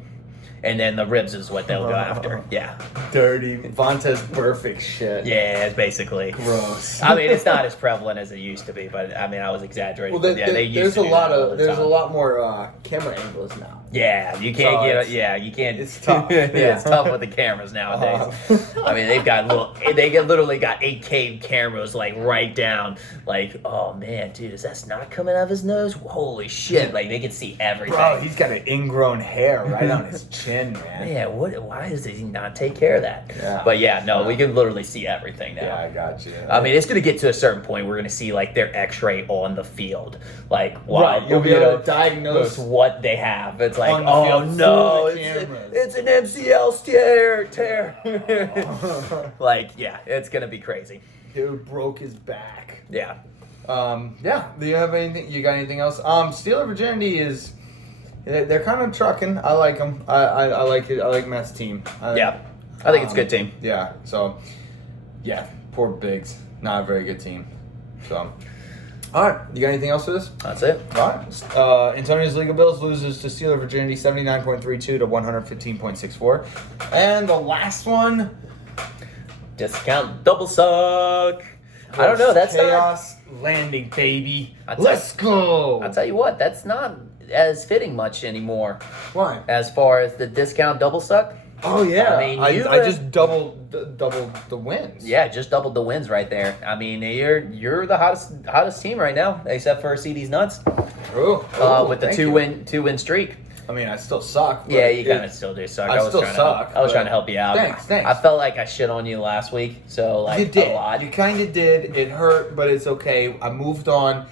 And then the ribs is what they'll go after. Yeah. Dirty Vontaze perfect shit. Yeah, it's basically. Gross. I mean, it's not as prevalent as it used to be, but I mean, I was exaggerating. Well, Yeah, they used there's to a do lot that all of the there's a time. lot more camera angles now. Yeah, you can't So get. it's- Yeah, you can't. it's tough. yeah, Yeah. it's tough with the cameras nowadays. I mean, they literally got 8K cameras like right down. Like, oh man, dude, is that snot coming out of his nose? Holy shit! Like they can see everything. Bro, he's got an ingrown hair right on his chin, man. Man, why does he not take care of that? Yeah. But yeah, no, we can literally see everything now. Yeah, I got you. I mean, it's going to get to a certain point. We're going to see like their X-ray on the field, like wow, Right, you'll be able to diagnose what they have. It's like, on the oh field no, through the cameras. it's an MCL tear. Like, yeah, it's going to be crazy. Dude broke his back. Yeah, Yeah. Do you have anything? You got anything else? Steeler Virginity is. They're kind of trucking. I like them. I like it. I like Matt's team. yeah, I think it's a good team. Yeah. So, yeah. Poor Biggs. Not a very good team. So, all right. You got anything else for this? That's it. All right. Antonio's Legal Bills loses to Steeler Virginity 79.32 to 115.64. And the last one. Discount double suck. I don't know. That's not. Chaos Landing, baby. I'll Let's go. I'll tell you what. That's not as fitting much anymore. Why? As far as the discount double suck. Oh yeah. I mean, I you just doubled the wins. Yeah, just doubled the wins right there. I mean, you're the hottest team right now, except for CD's nuts True. with the thank two you. win streak. I mean, I still suck. But Yeah, you kind of still do suck. I still suck, I was but- trying to help you out. Thanks. I felt like I shit on you last week, so like You did. a lot. You kind of did. It hurt, but it's okay. I moved on,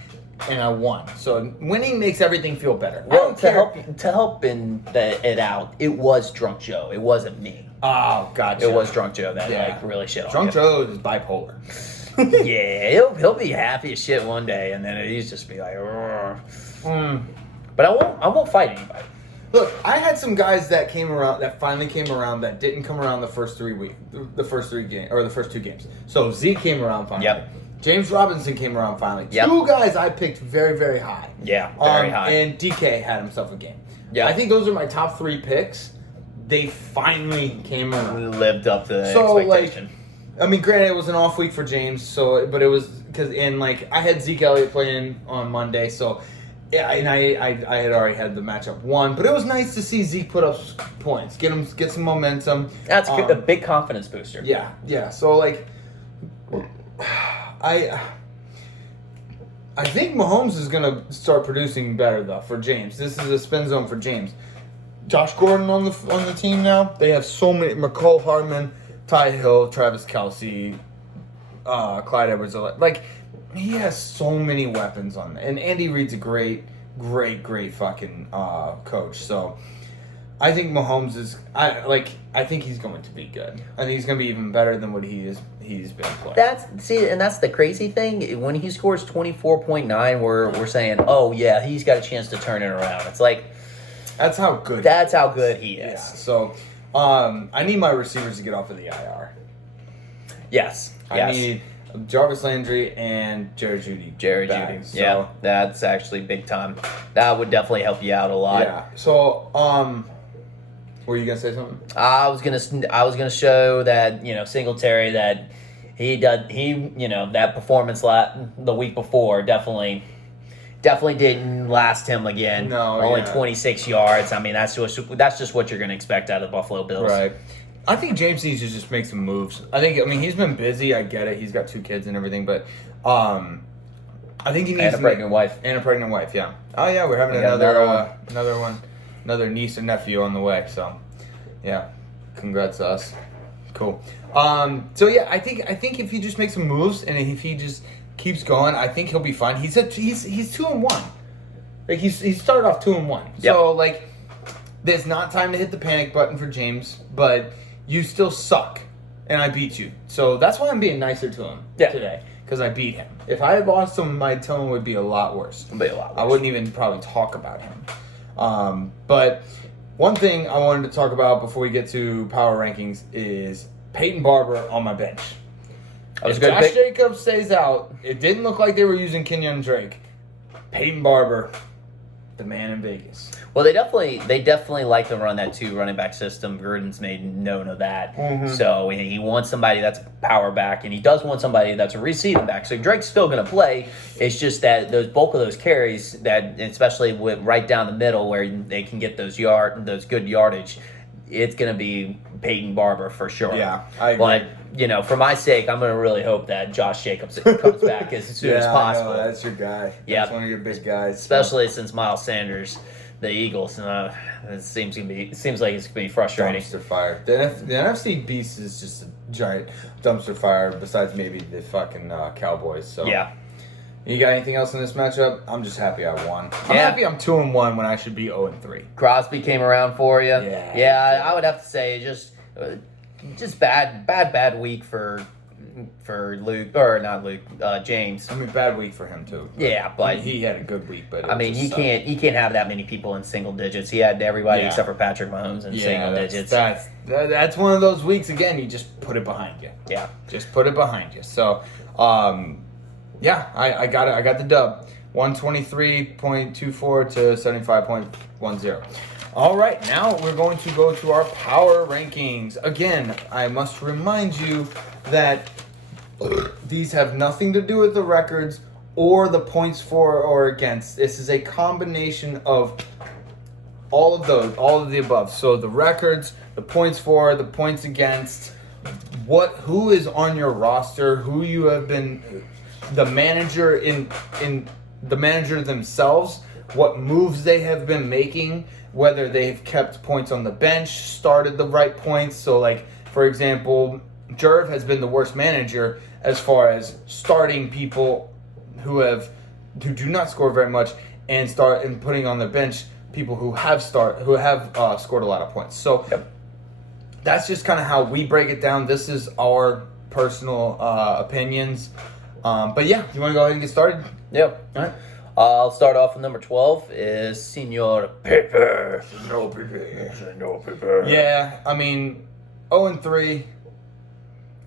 and I won. So winning makes everything feel better. I Well, don't to care. help it out, it was Drunk Joe. It wasn't me. Oh, gotcha. It was Drunk Joe that Yeah. like really shit on Drunk you. Joe is bipolar. Yeah, he'll be happy as shit one day, and then he's just be like, "Rrr." But I won't fight anybody. Look, I had some guys that finally came around that didn't come around the first 3 weeks, the first 3 games or the first 2 games. So Zeke came around finally. Yep. James Robinson came around finally. Yep. 2 guys I picked very, very high. Yeah, very high. And DK had himself a game. Yeah. I think those are my top 3 picks. They finally came around. Lived up to the So, expectation. I mean, granted, it was an off week for James, but it was because I had Zeke Elliott playing on Monday, so yeah, and I had already had the matchup won, but it was nice to see Zeke put up points, get some momentum. That's a big confidence booster. Yeah. So I think Mahomes is gonna start producing better though for James. This is a spin zone for James. Josh Gordon on the team now. They have so many: McCole Hardman, Ty Hill, Travis Kelce, Clyde Edwards-Helaire. Like he has so many weapons on there. And Andy Reid's a great fucking coach. So I think Mahomes is. I think he's going to be good. I think he's going to be even better than what he's been playing. That's the crazy thing. When he scores 24.9, we're saying, oh yeah, he's got a chance to turn it around. It's like That's how good. that's how good he is. Yeah. So I need my receivers to get off of the IR. Yes. I need Jarvis Landry and Jerry Jeudy. Jerry back. Jeudy. So, Yeah, that's actually big time. That would definitely help you out a lot. Yeah. So were you gonna say something? I was gonna show that Singletary that that performance the week before definitely didn't last him again. No, only yeah. 26 yards. I mean that's just what you're gonna expect out of the Buffalo Bills. Right. I think James needs to just make some moves. I mean, he's been busy. I get it. He's got 2 kids and everything, but I think he needs And a pregnant wife. And a pregnant wife, yeah. Oh yeah, we're having another niece and nephew on the way. So, yeah, congrats to us. Cool. So yeah, I think if he just makes some moves and if he just keeps going, I think he'll be fine. He's 2-1. Like he started off 2-1. Yep. So like, there's not time to hit the panic button for James, but you still suck, and I beat you. So that's why I'm being nicer to him today, because I beat him. If I had lost him, my tone would be a lot worse. It'd be a lot worse. I wouldn't even probably talk about him. But one thing I wanted to talk about before we get to power rankings is Peyton Barber on my bench. If Josh Jacobs stays out, it didn't look like they were using Kenyon Drake. Peyton Barber, the man in Vegas. Well, they definitely like to run that 2 running back system. Gruden's made known of that. Mm-hmm. So he wants somebody that's a power back, and he does want somebody that's a receiving back. So Drake's still going to play. It's just that those bulk of those carries, that especially with right down the middle where they can get those good yardage, it's going to be Peyton Barber for sure. Yeah, I agree. But for my sake, I'm going to really hope that Josh Jacobs comes back as soon as possible. I know, that's your guy. Yeah, that's one of your big guys. Especially since Miles Sanders, the Eagles, it seems like it's going to be frustrating. Dumpster fire. The NFC Beast is just a giant dumpster fire. Besides maybe the fucking Cowboys. So yeah. You got anything else in this matchup? I'm just happy I won. I'm happy I'm 2-1 when I should be 0-3. Crosby came around for you. Yeah. I would have to say just bad week for Luke, or not Luke, James. I mean, bad week for him too. Yeah, but he had a good week. But I mean, he can't have that many people in single digits. He had everybody except for Patrick Mahomes in single digits. That's one of those weeks again. You just put it behind you. Yeah, just put it behind you. So, yeah, I got it. I got the dub. 123.24 to 75.10. All right, now we're going to go to our power rankings. Again, I must remind you that these have nothing to do with the records or the points for or against. This is a combination of all of the above. So the records, the points for, the points against, who is on your roster, who you have been, the manager in the manager themselves, what moves they have been making, whether they've kept points on the bench, started the right points. So, like, for example, Jerv has been the worst manager as far as starting people who do not score very much and putting on the bench people who have scored a lot of points. So that's just kind of how we break it down. This is our personal opinions. But yeah, you want to go ahead and get started? Yep. All right. I'll start off with number 12 is Senor Pepe. Senor Pepe. Yeah, I mean, 0-3.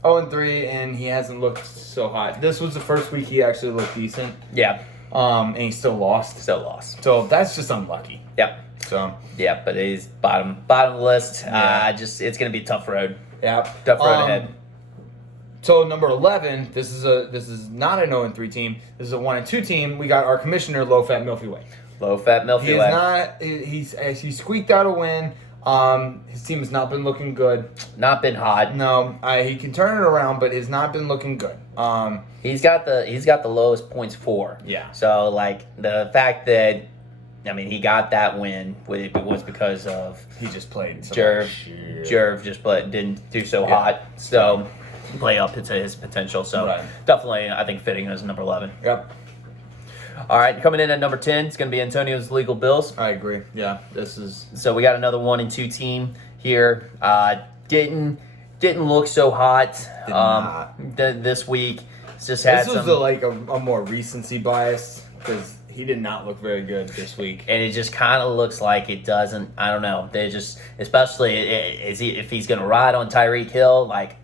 0-3, and he hasn't looked so hot. This was the first week he actually looked decent. Yeah. And he still lost. So that's just unlucky. Yep. So. Yeah, but he's bottom of the list. Yeah. It's going to be a tough road. Yeah. Tough road ahead. So number 11, this is not an 0-3 team. This is a 1-2 team. We got our commissioner, Low Fat Milky Way. Low Fat Milky Way. He squeaked out a win. His team has not been looking good. Not been hot. No, he can turn it around, but it's not been looking good. He's got the lowest points for. Yeah. So like the fact that, I mean, he got that win was because of he just played. Jerv just didn't do so hot. So play up to his potential. So definitely, I think fitting as number 11. Yep. All right, coming in at number 10, it's going to be Antonio's Legal Bills. I agree. Yeah, this is... So we got another 1-2 team here. Didn't look so hot this week. This was a more recency bias because he did not look very good this week. And it just kind of looks like it doesn't... I don't know. They just... Especially if he's going to ride on Tyreek Hill, like...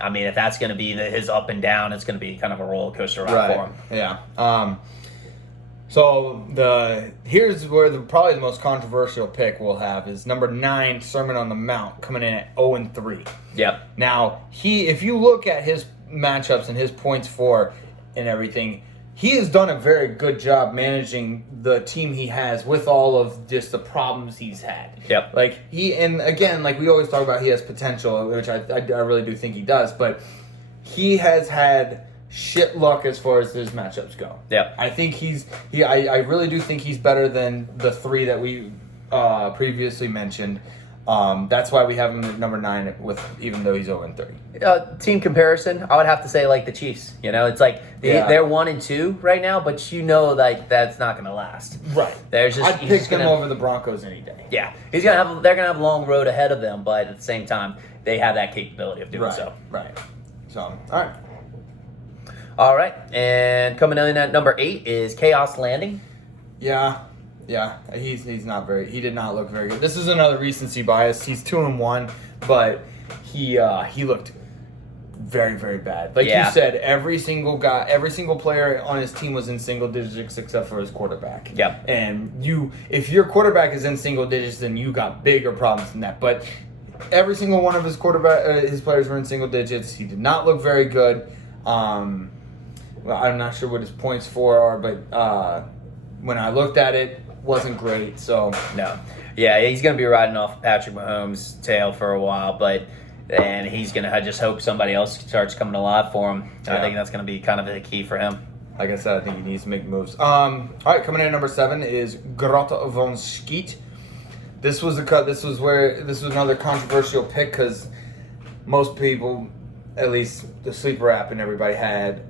I mean, if that's going to be his up and down, it's going to be kind of a roller coaster ride for him. Yeah. So here's where probably the most controversial pick we'll have is number 9, Sermon on the Mount, coming in at 0-3. Yep. Now if you look at his matchups and his points for and everything, he has done a very good job managing the team he has with all of just the problems he's had. Yep. Like and again, like we always talk about, he has potential, which I really do think he does, but he has had shit luck as far as his matchups go. Yep. I think I really do think he's better than the 3 that we previously mentioned. That's why we have him at number 9 even though he's 0-30. Team comparison, I would have to say like the Chiefs. You know, it's like they're 1-2 right now, but you know, like that's not going to last. Right. I'd pick them over the Broncos any day. Yeah, they're gonna have a long road ahead of them, but at the same time, they have that capability of doing so. Right. So, all right. All right, and coming in at number 8 is Chaos Landing. Yeah, he's not very. He did not look very good. This is another recency bias. He's 2-1, but he looked very, very bad. Like you said, every single player on his team was in single digits except for his quarterback. Yep. And if your quarterback is in single digits, then you got bigger problems than that. But every single one of his players were in single digits. He did not look very good. Well, I'm not sure what his points for are, but when I looked at it, wasn't great. So no, yeah, he's gonna be riding off Patrick Mahomes' tail for a while, and he's gonna just hope somebody else starts coming alive for him. I think that's gonna be kind of the key for him. Like I said, I think he needs to make moves. All right, coming in at number 7 is Grotte von Skeet. This was This was another controversial pick because most people, at least the sleeper app and everybody, had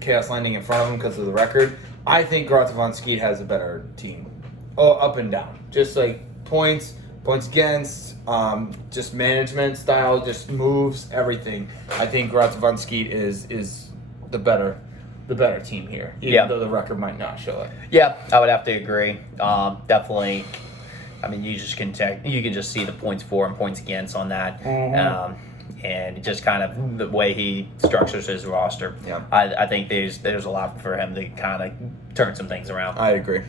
Chaos Landing in front of them because of the record. I think Grotte von Skeet has a better team. Oh, up and down. Just like points against, just management style, just moves, everything. I think Grotte von Skeet is the better team here. Even though the record might not show it. Yeah, I would have to agree. Definitely. I mean, you can just see the points for and points against on that. Mm-hmm. And just kind of the way he structures his roster. Yeah. I think there's a lot for him to kind of turn some things around. I agree.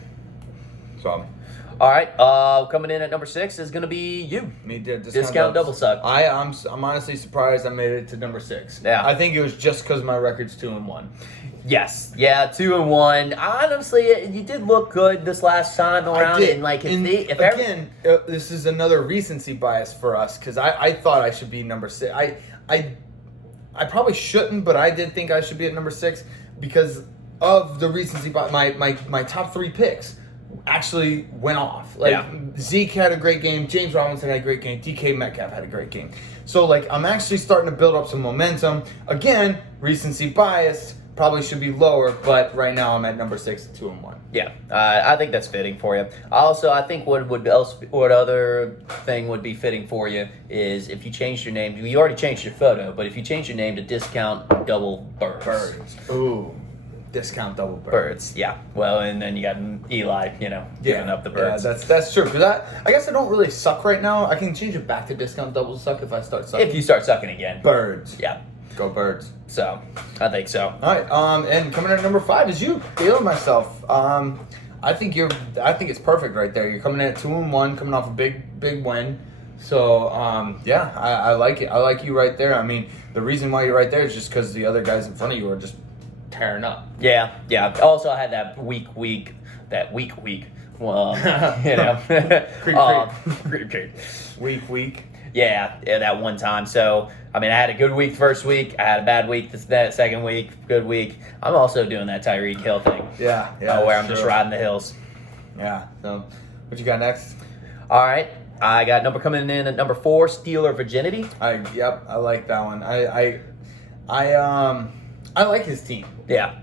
So, all right, coming in at number 6 is going to be you. Me did discount double suck. I'm honestly surprised I made it to number 6. Yeah. I think it was just because my record's 2-1. Yes. Yeah, 2-1. Honestly, you did look good this last time around. And like, this is another recency bias for us because I thought I should be number 6. I probably shouldn't, but I did think I should be at number 6 because of the recency bias. My top 3 picks actually went off. Zeke had a great game. James Robinson had a great game. DK Metcalf had a great game. So I'm actually starting to build up some momentum. Again, recency bias. Probably should be lower, but right now I'm at number 6 at 2-1. Yeah, I think that's fitting for you. Also, I think what other thing would be fitting for you is if you changed your name. You already changed your photo, but if you change your name to Discount Double Birds. Ooh, Discount Double Birds. Yeah. Well, and then you got Eli, giving up the birds. Yeah, that's true. Because I guess I don't really suck right now. I can change it back to Discount Double Suck if I start sucking. If you start sucking again. Birds. Yeah. Go Birds. So, I think so. All right. And coming in at number 5 is you. Feeling myself. I think it's perfect right there. You're coming in at 2-1, coming off a big win. So, I like it. I like you right there. I mean, the reason why you're right there is just because the other guys in front of you are just tearing up. Yeah. Also, I had that week. Well, Week. Yeah, that one time. So, I mean, I had a good week the first week. I had a bad week that second week. Good week. I'm also doing that Tyreek Hill thing. Yeah. Where I'm just riding the hills. Yeah. So, what you got next? All right. I got coming in at number 4, Stealer Virginity. I like that one. I like his team. Yeah.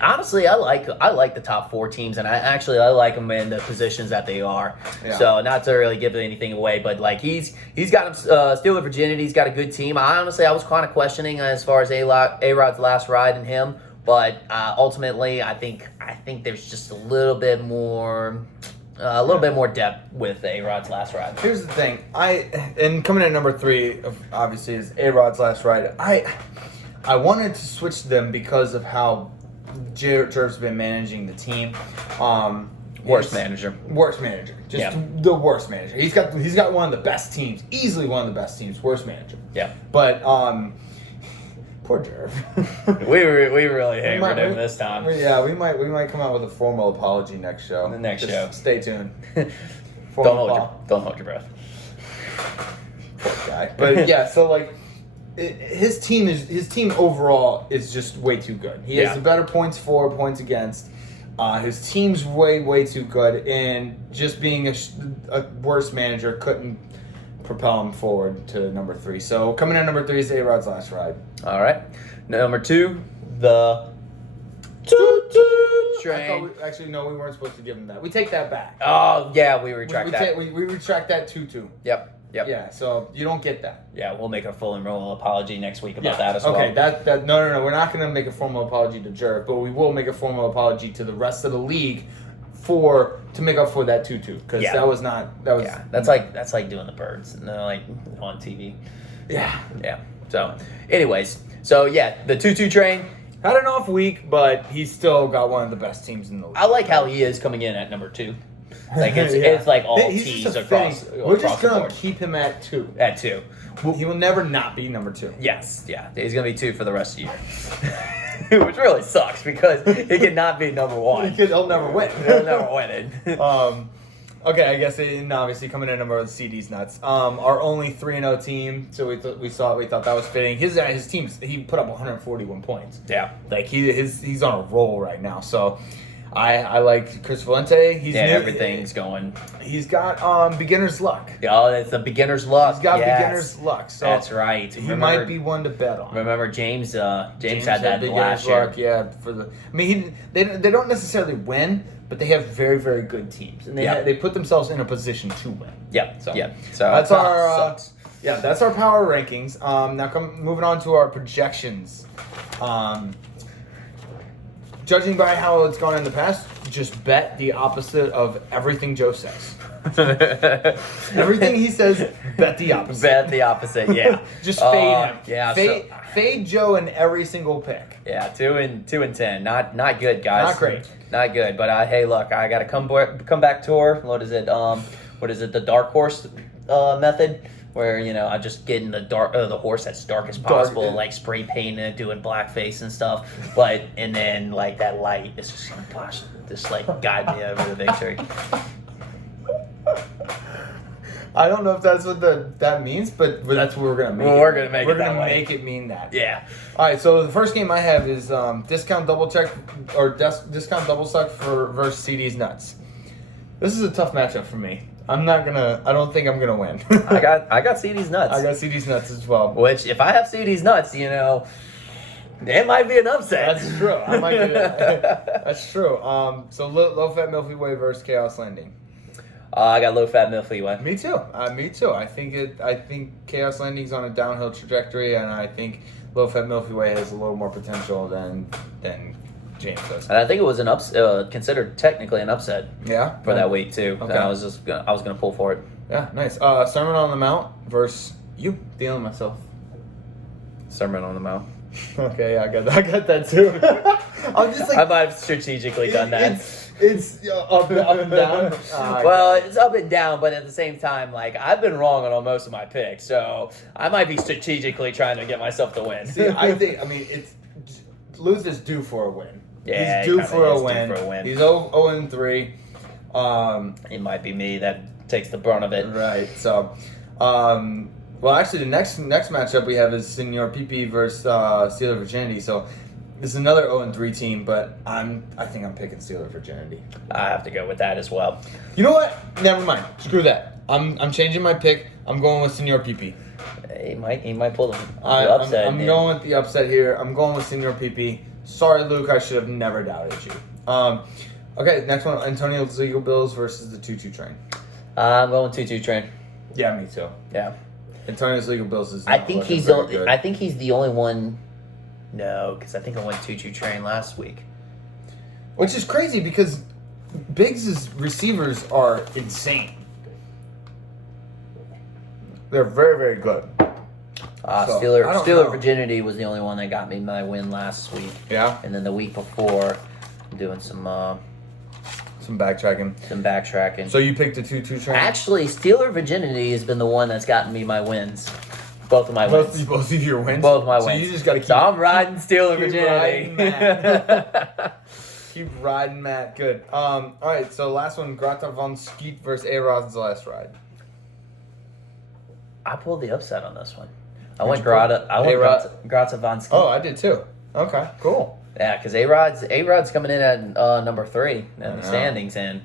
Honestly, I like the top 4 teams, and I like them in the positions that they are. Yeah. So not to really give anything away, but he's got him Stealer Virginity. He's got a good team. I was kind of questioning as far as A-Rod's last ride and him, but ultimately I think there's just a little bit more depth with A-Rod's last ride. Here's the thing, and coming in at number 3, obviously, is A-Rod's last ride. I wanted to switch them because of how Jerv's been managing the team. Worst manager. Just the worst manager. He's got one of the best teams, easily one of the best teams. Worst manager. Yeah. But Poor Jerv. we really We hammered him this time. Yeah, we might come out with a formal apology next show. The next Just show. Stay tuned. Don't hold your breath. Poor guy. But yeah, so like his team overall is just way too good. He has the better points for, points against. His team's way too good, and just being a worse manager couldn't propel him forward to number 3. So coming in number 3 is A-Rod's last ride. All right. Number 2, the Toot Train. Actually, no, we weren't supposed to give him that. We take that back. Oh, yeah, we retract that. We retract that 2-2. Yep. Yeah, so you don't get that. Yeah, we'll make a full and roll apology next week about that as well. Okay, no. We're not going to make a formal apology to Jerv, but we will make a formal apology to the rest of the league to make up for that 2-2, because that was that's like doing the birds, like on TV. Yeah. So, anyways, the 2-2 train had an off week, but he's still got one of the best teams in the league. I like how he is coming in at number 2. Like it's like all He's T's just across. We're just gonna keep him at 2. At 2. He will never not be number 2. Yes, yeah, he's gonna be 2 for the rest of the year, which really sucks because he cannot be number 1. He'll never win. He'll never win it. Okay, I guess obviously coming in number CD's nuts. Our only 3-0 team, so we thought that was fitting. His team, he put up 141 points. Yeah, like he's on a roll right now. So I like Chris Valente. Everything's going. He's got beginner's luck. Oh, it's a beginner's luck. He's got beginner's luck. So that's right. He might be one to bet on. Remember James had that beginner's last year. luck. Yeah, they don't necessarily win, but they have very, very good teams, and they put themselves in a position to win. Yeah. So that's our that's our power rankings. Now moving on to our projections. Judging by how it's gone in the past, just bet the opposite of everything Joe says. Everything he says, bet the opposite. Bet the opposite, yeah. Just fade him. Yeah, fade Joe in every single pick. Yeah, 2 and 10. Not good, guys. Not great. Not good. But hey, look, I got a comeback tour. What is it? The dark horse method? Where I just get in the horse as dark as possible, like spray painting it, doing blackface and stuff. And then like that light is just gonna guide me over the victory. I don't know if that's what that means, but that's what we're gonna make. We're gonna make it mean that. Yeah. All right. So the first game I have is discount double check or discount double suck versus CD's nuts. This is a tough matchup for me. I don't think I'm gonna win. I got CD's nuts. I got CD's nuts as well. Which, if I have CD's nuts, it might be an upset. That's true. I might do that. That's true. So low fat Milky Way versus Chaos Landing. I got low fat Milky Way. Me too. Me too. I think Chaos Landing's on a downhill trajectory, and I think low fat Milky Way has a little more potential than James does. And I think it was considered technically an upset. Yeah. For that week too. Okay. I was gonna pull for it. Yeah, nice. Sermon on the Mount versus you, dealing myself. Sermon on the Mount. Okay, yeah, I got that too. I'm just like, I might have strategically done that. It's up and down. Well, it's up and down, but at the same time, like I've been wrong on most of my picks, so I might be strategically trying to get myself to win. See, it's Luz is due for a win. Yeah, he's due for a win. He's 0-3. It might be me that takes the brunt of it. Right. So, well, actually, the next matchup we have is Senor PP versus Steeler Virginity. So, this is another 0-3 team, but I think I'm picking Steeler Virginity. I have to go with that as well. You know what? Never mind. Screw that. I'm changing my pick. I'm going with Senor PP. He might pull the upset. I'm going with the upset here. I'm going with Senor PP. Sorry, Luke. I should have never doubted you. Okay, next one. Antonio's Legal Bills versus the 2-2 train. I'm going 2-2 train. Yeah, me too. Yeah. Antonio's Legal Bills is. I think he's the only one. No, because I think I went 2-2 train last week. Which is crazy because Biggs' receivers are insane. They're very, very good. Steeler Virginity was the only one that got me my win last week. Yeah. And then the week before, I'm doing some backtracking. So you picked the 2-2 train? Actually, Steeler Virginity has been the one that's gotten me my wins. Both of my wins. Both of your wins. Both of my so wins. you just got to keep. So I'm riding Steeler keep virginity. riding Matt. Keep riding Matt. Good. All right. So last one, Grata von Skeet versus A-Rod's last ride. I pulled the upset on this one. I Who'd went you pull? Grata von Skeet. Oh, I did too. Okay. Cool. Yeah, because A-Rod's coming in at number 3 in the know. standings, and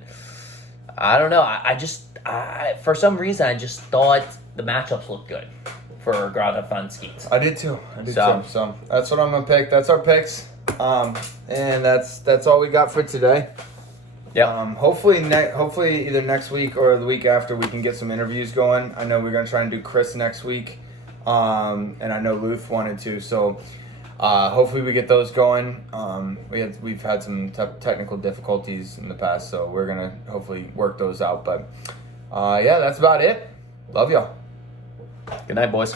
I don't know. I for some reason I just thought the matchups looked good for Grata von Skeet. I did too. So- So that's what I'm gonna pick. That's our picks. And that's all we got for today. Yeah. Hopefully either next week or the week after we can get some interviews going. I know we're gonna try and do Chris next week. And I know Luth wanted to, so hopefully we get those going. We've had some technical difficulties in the past, so we're gonna hopefully work those out. But yeah, that's about it. Love y'all. Good night, boys.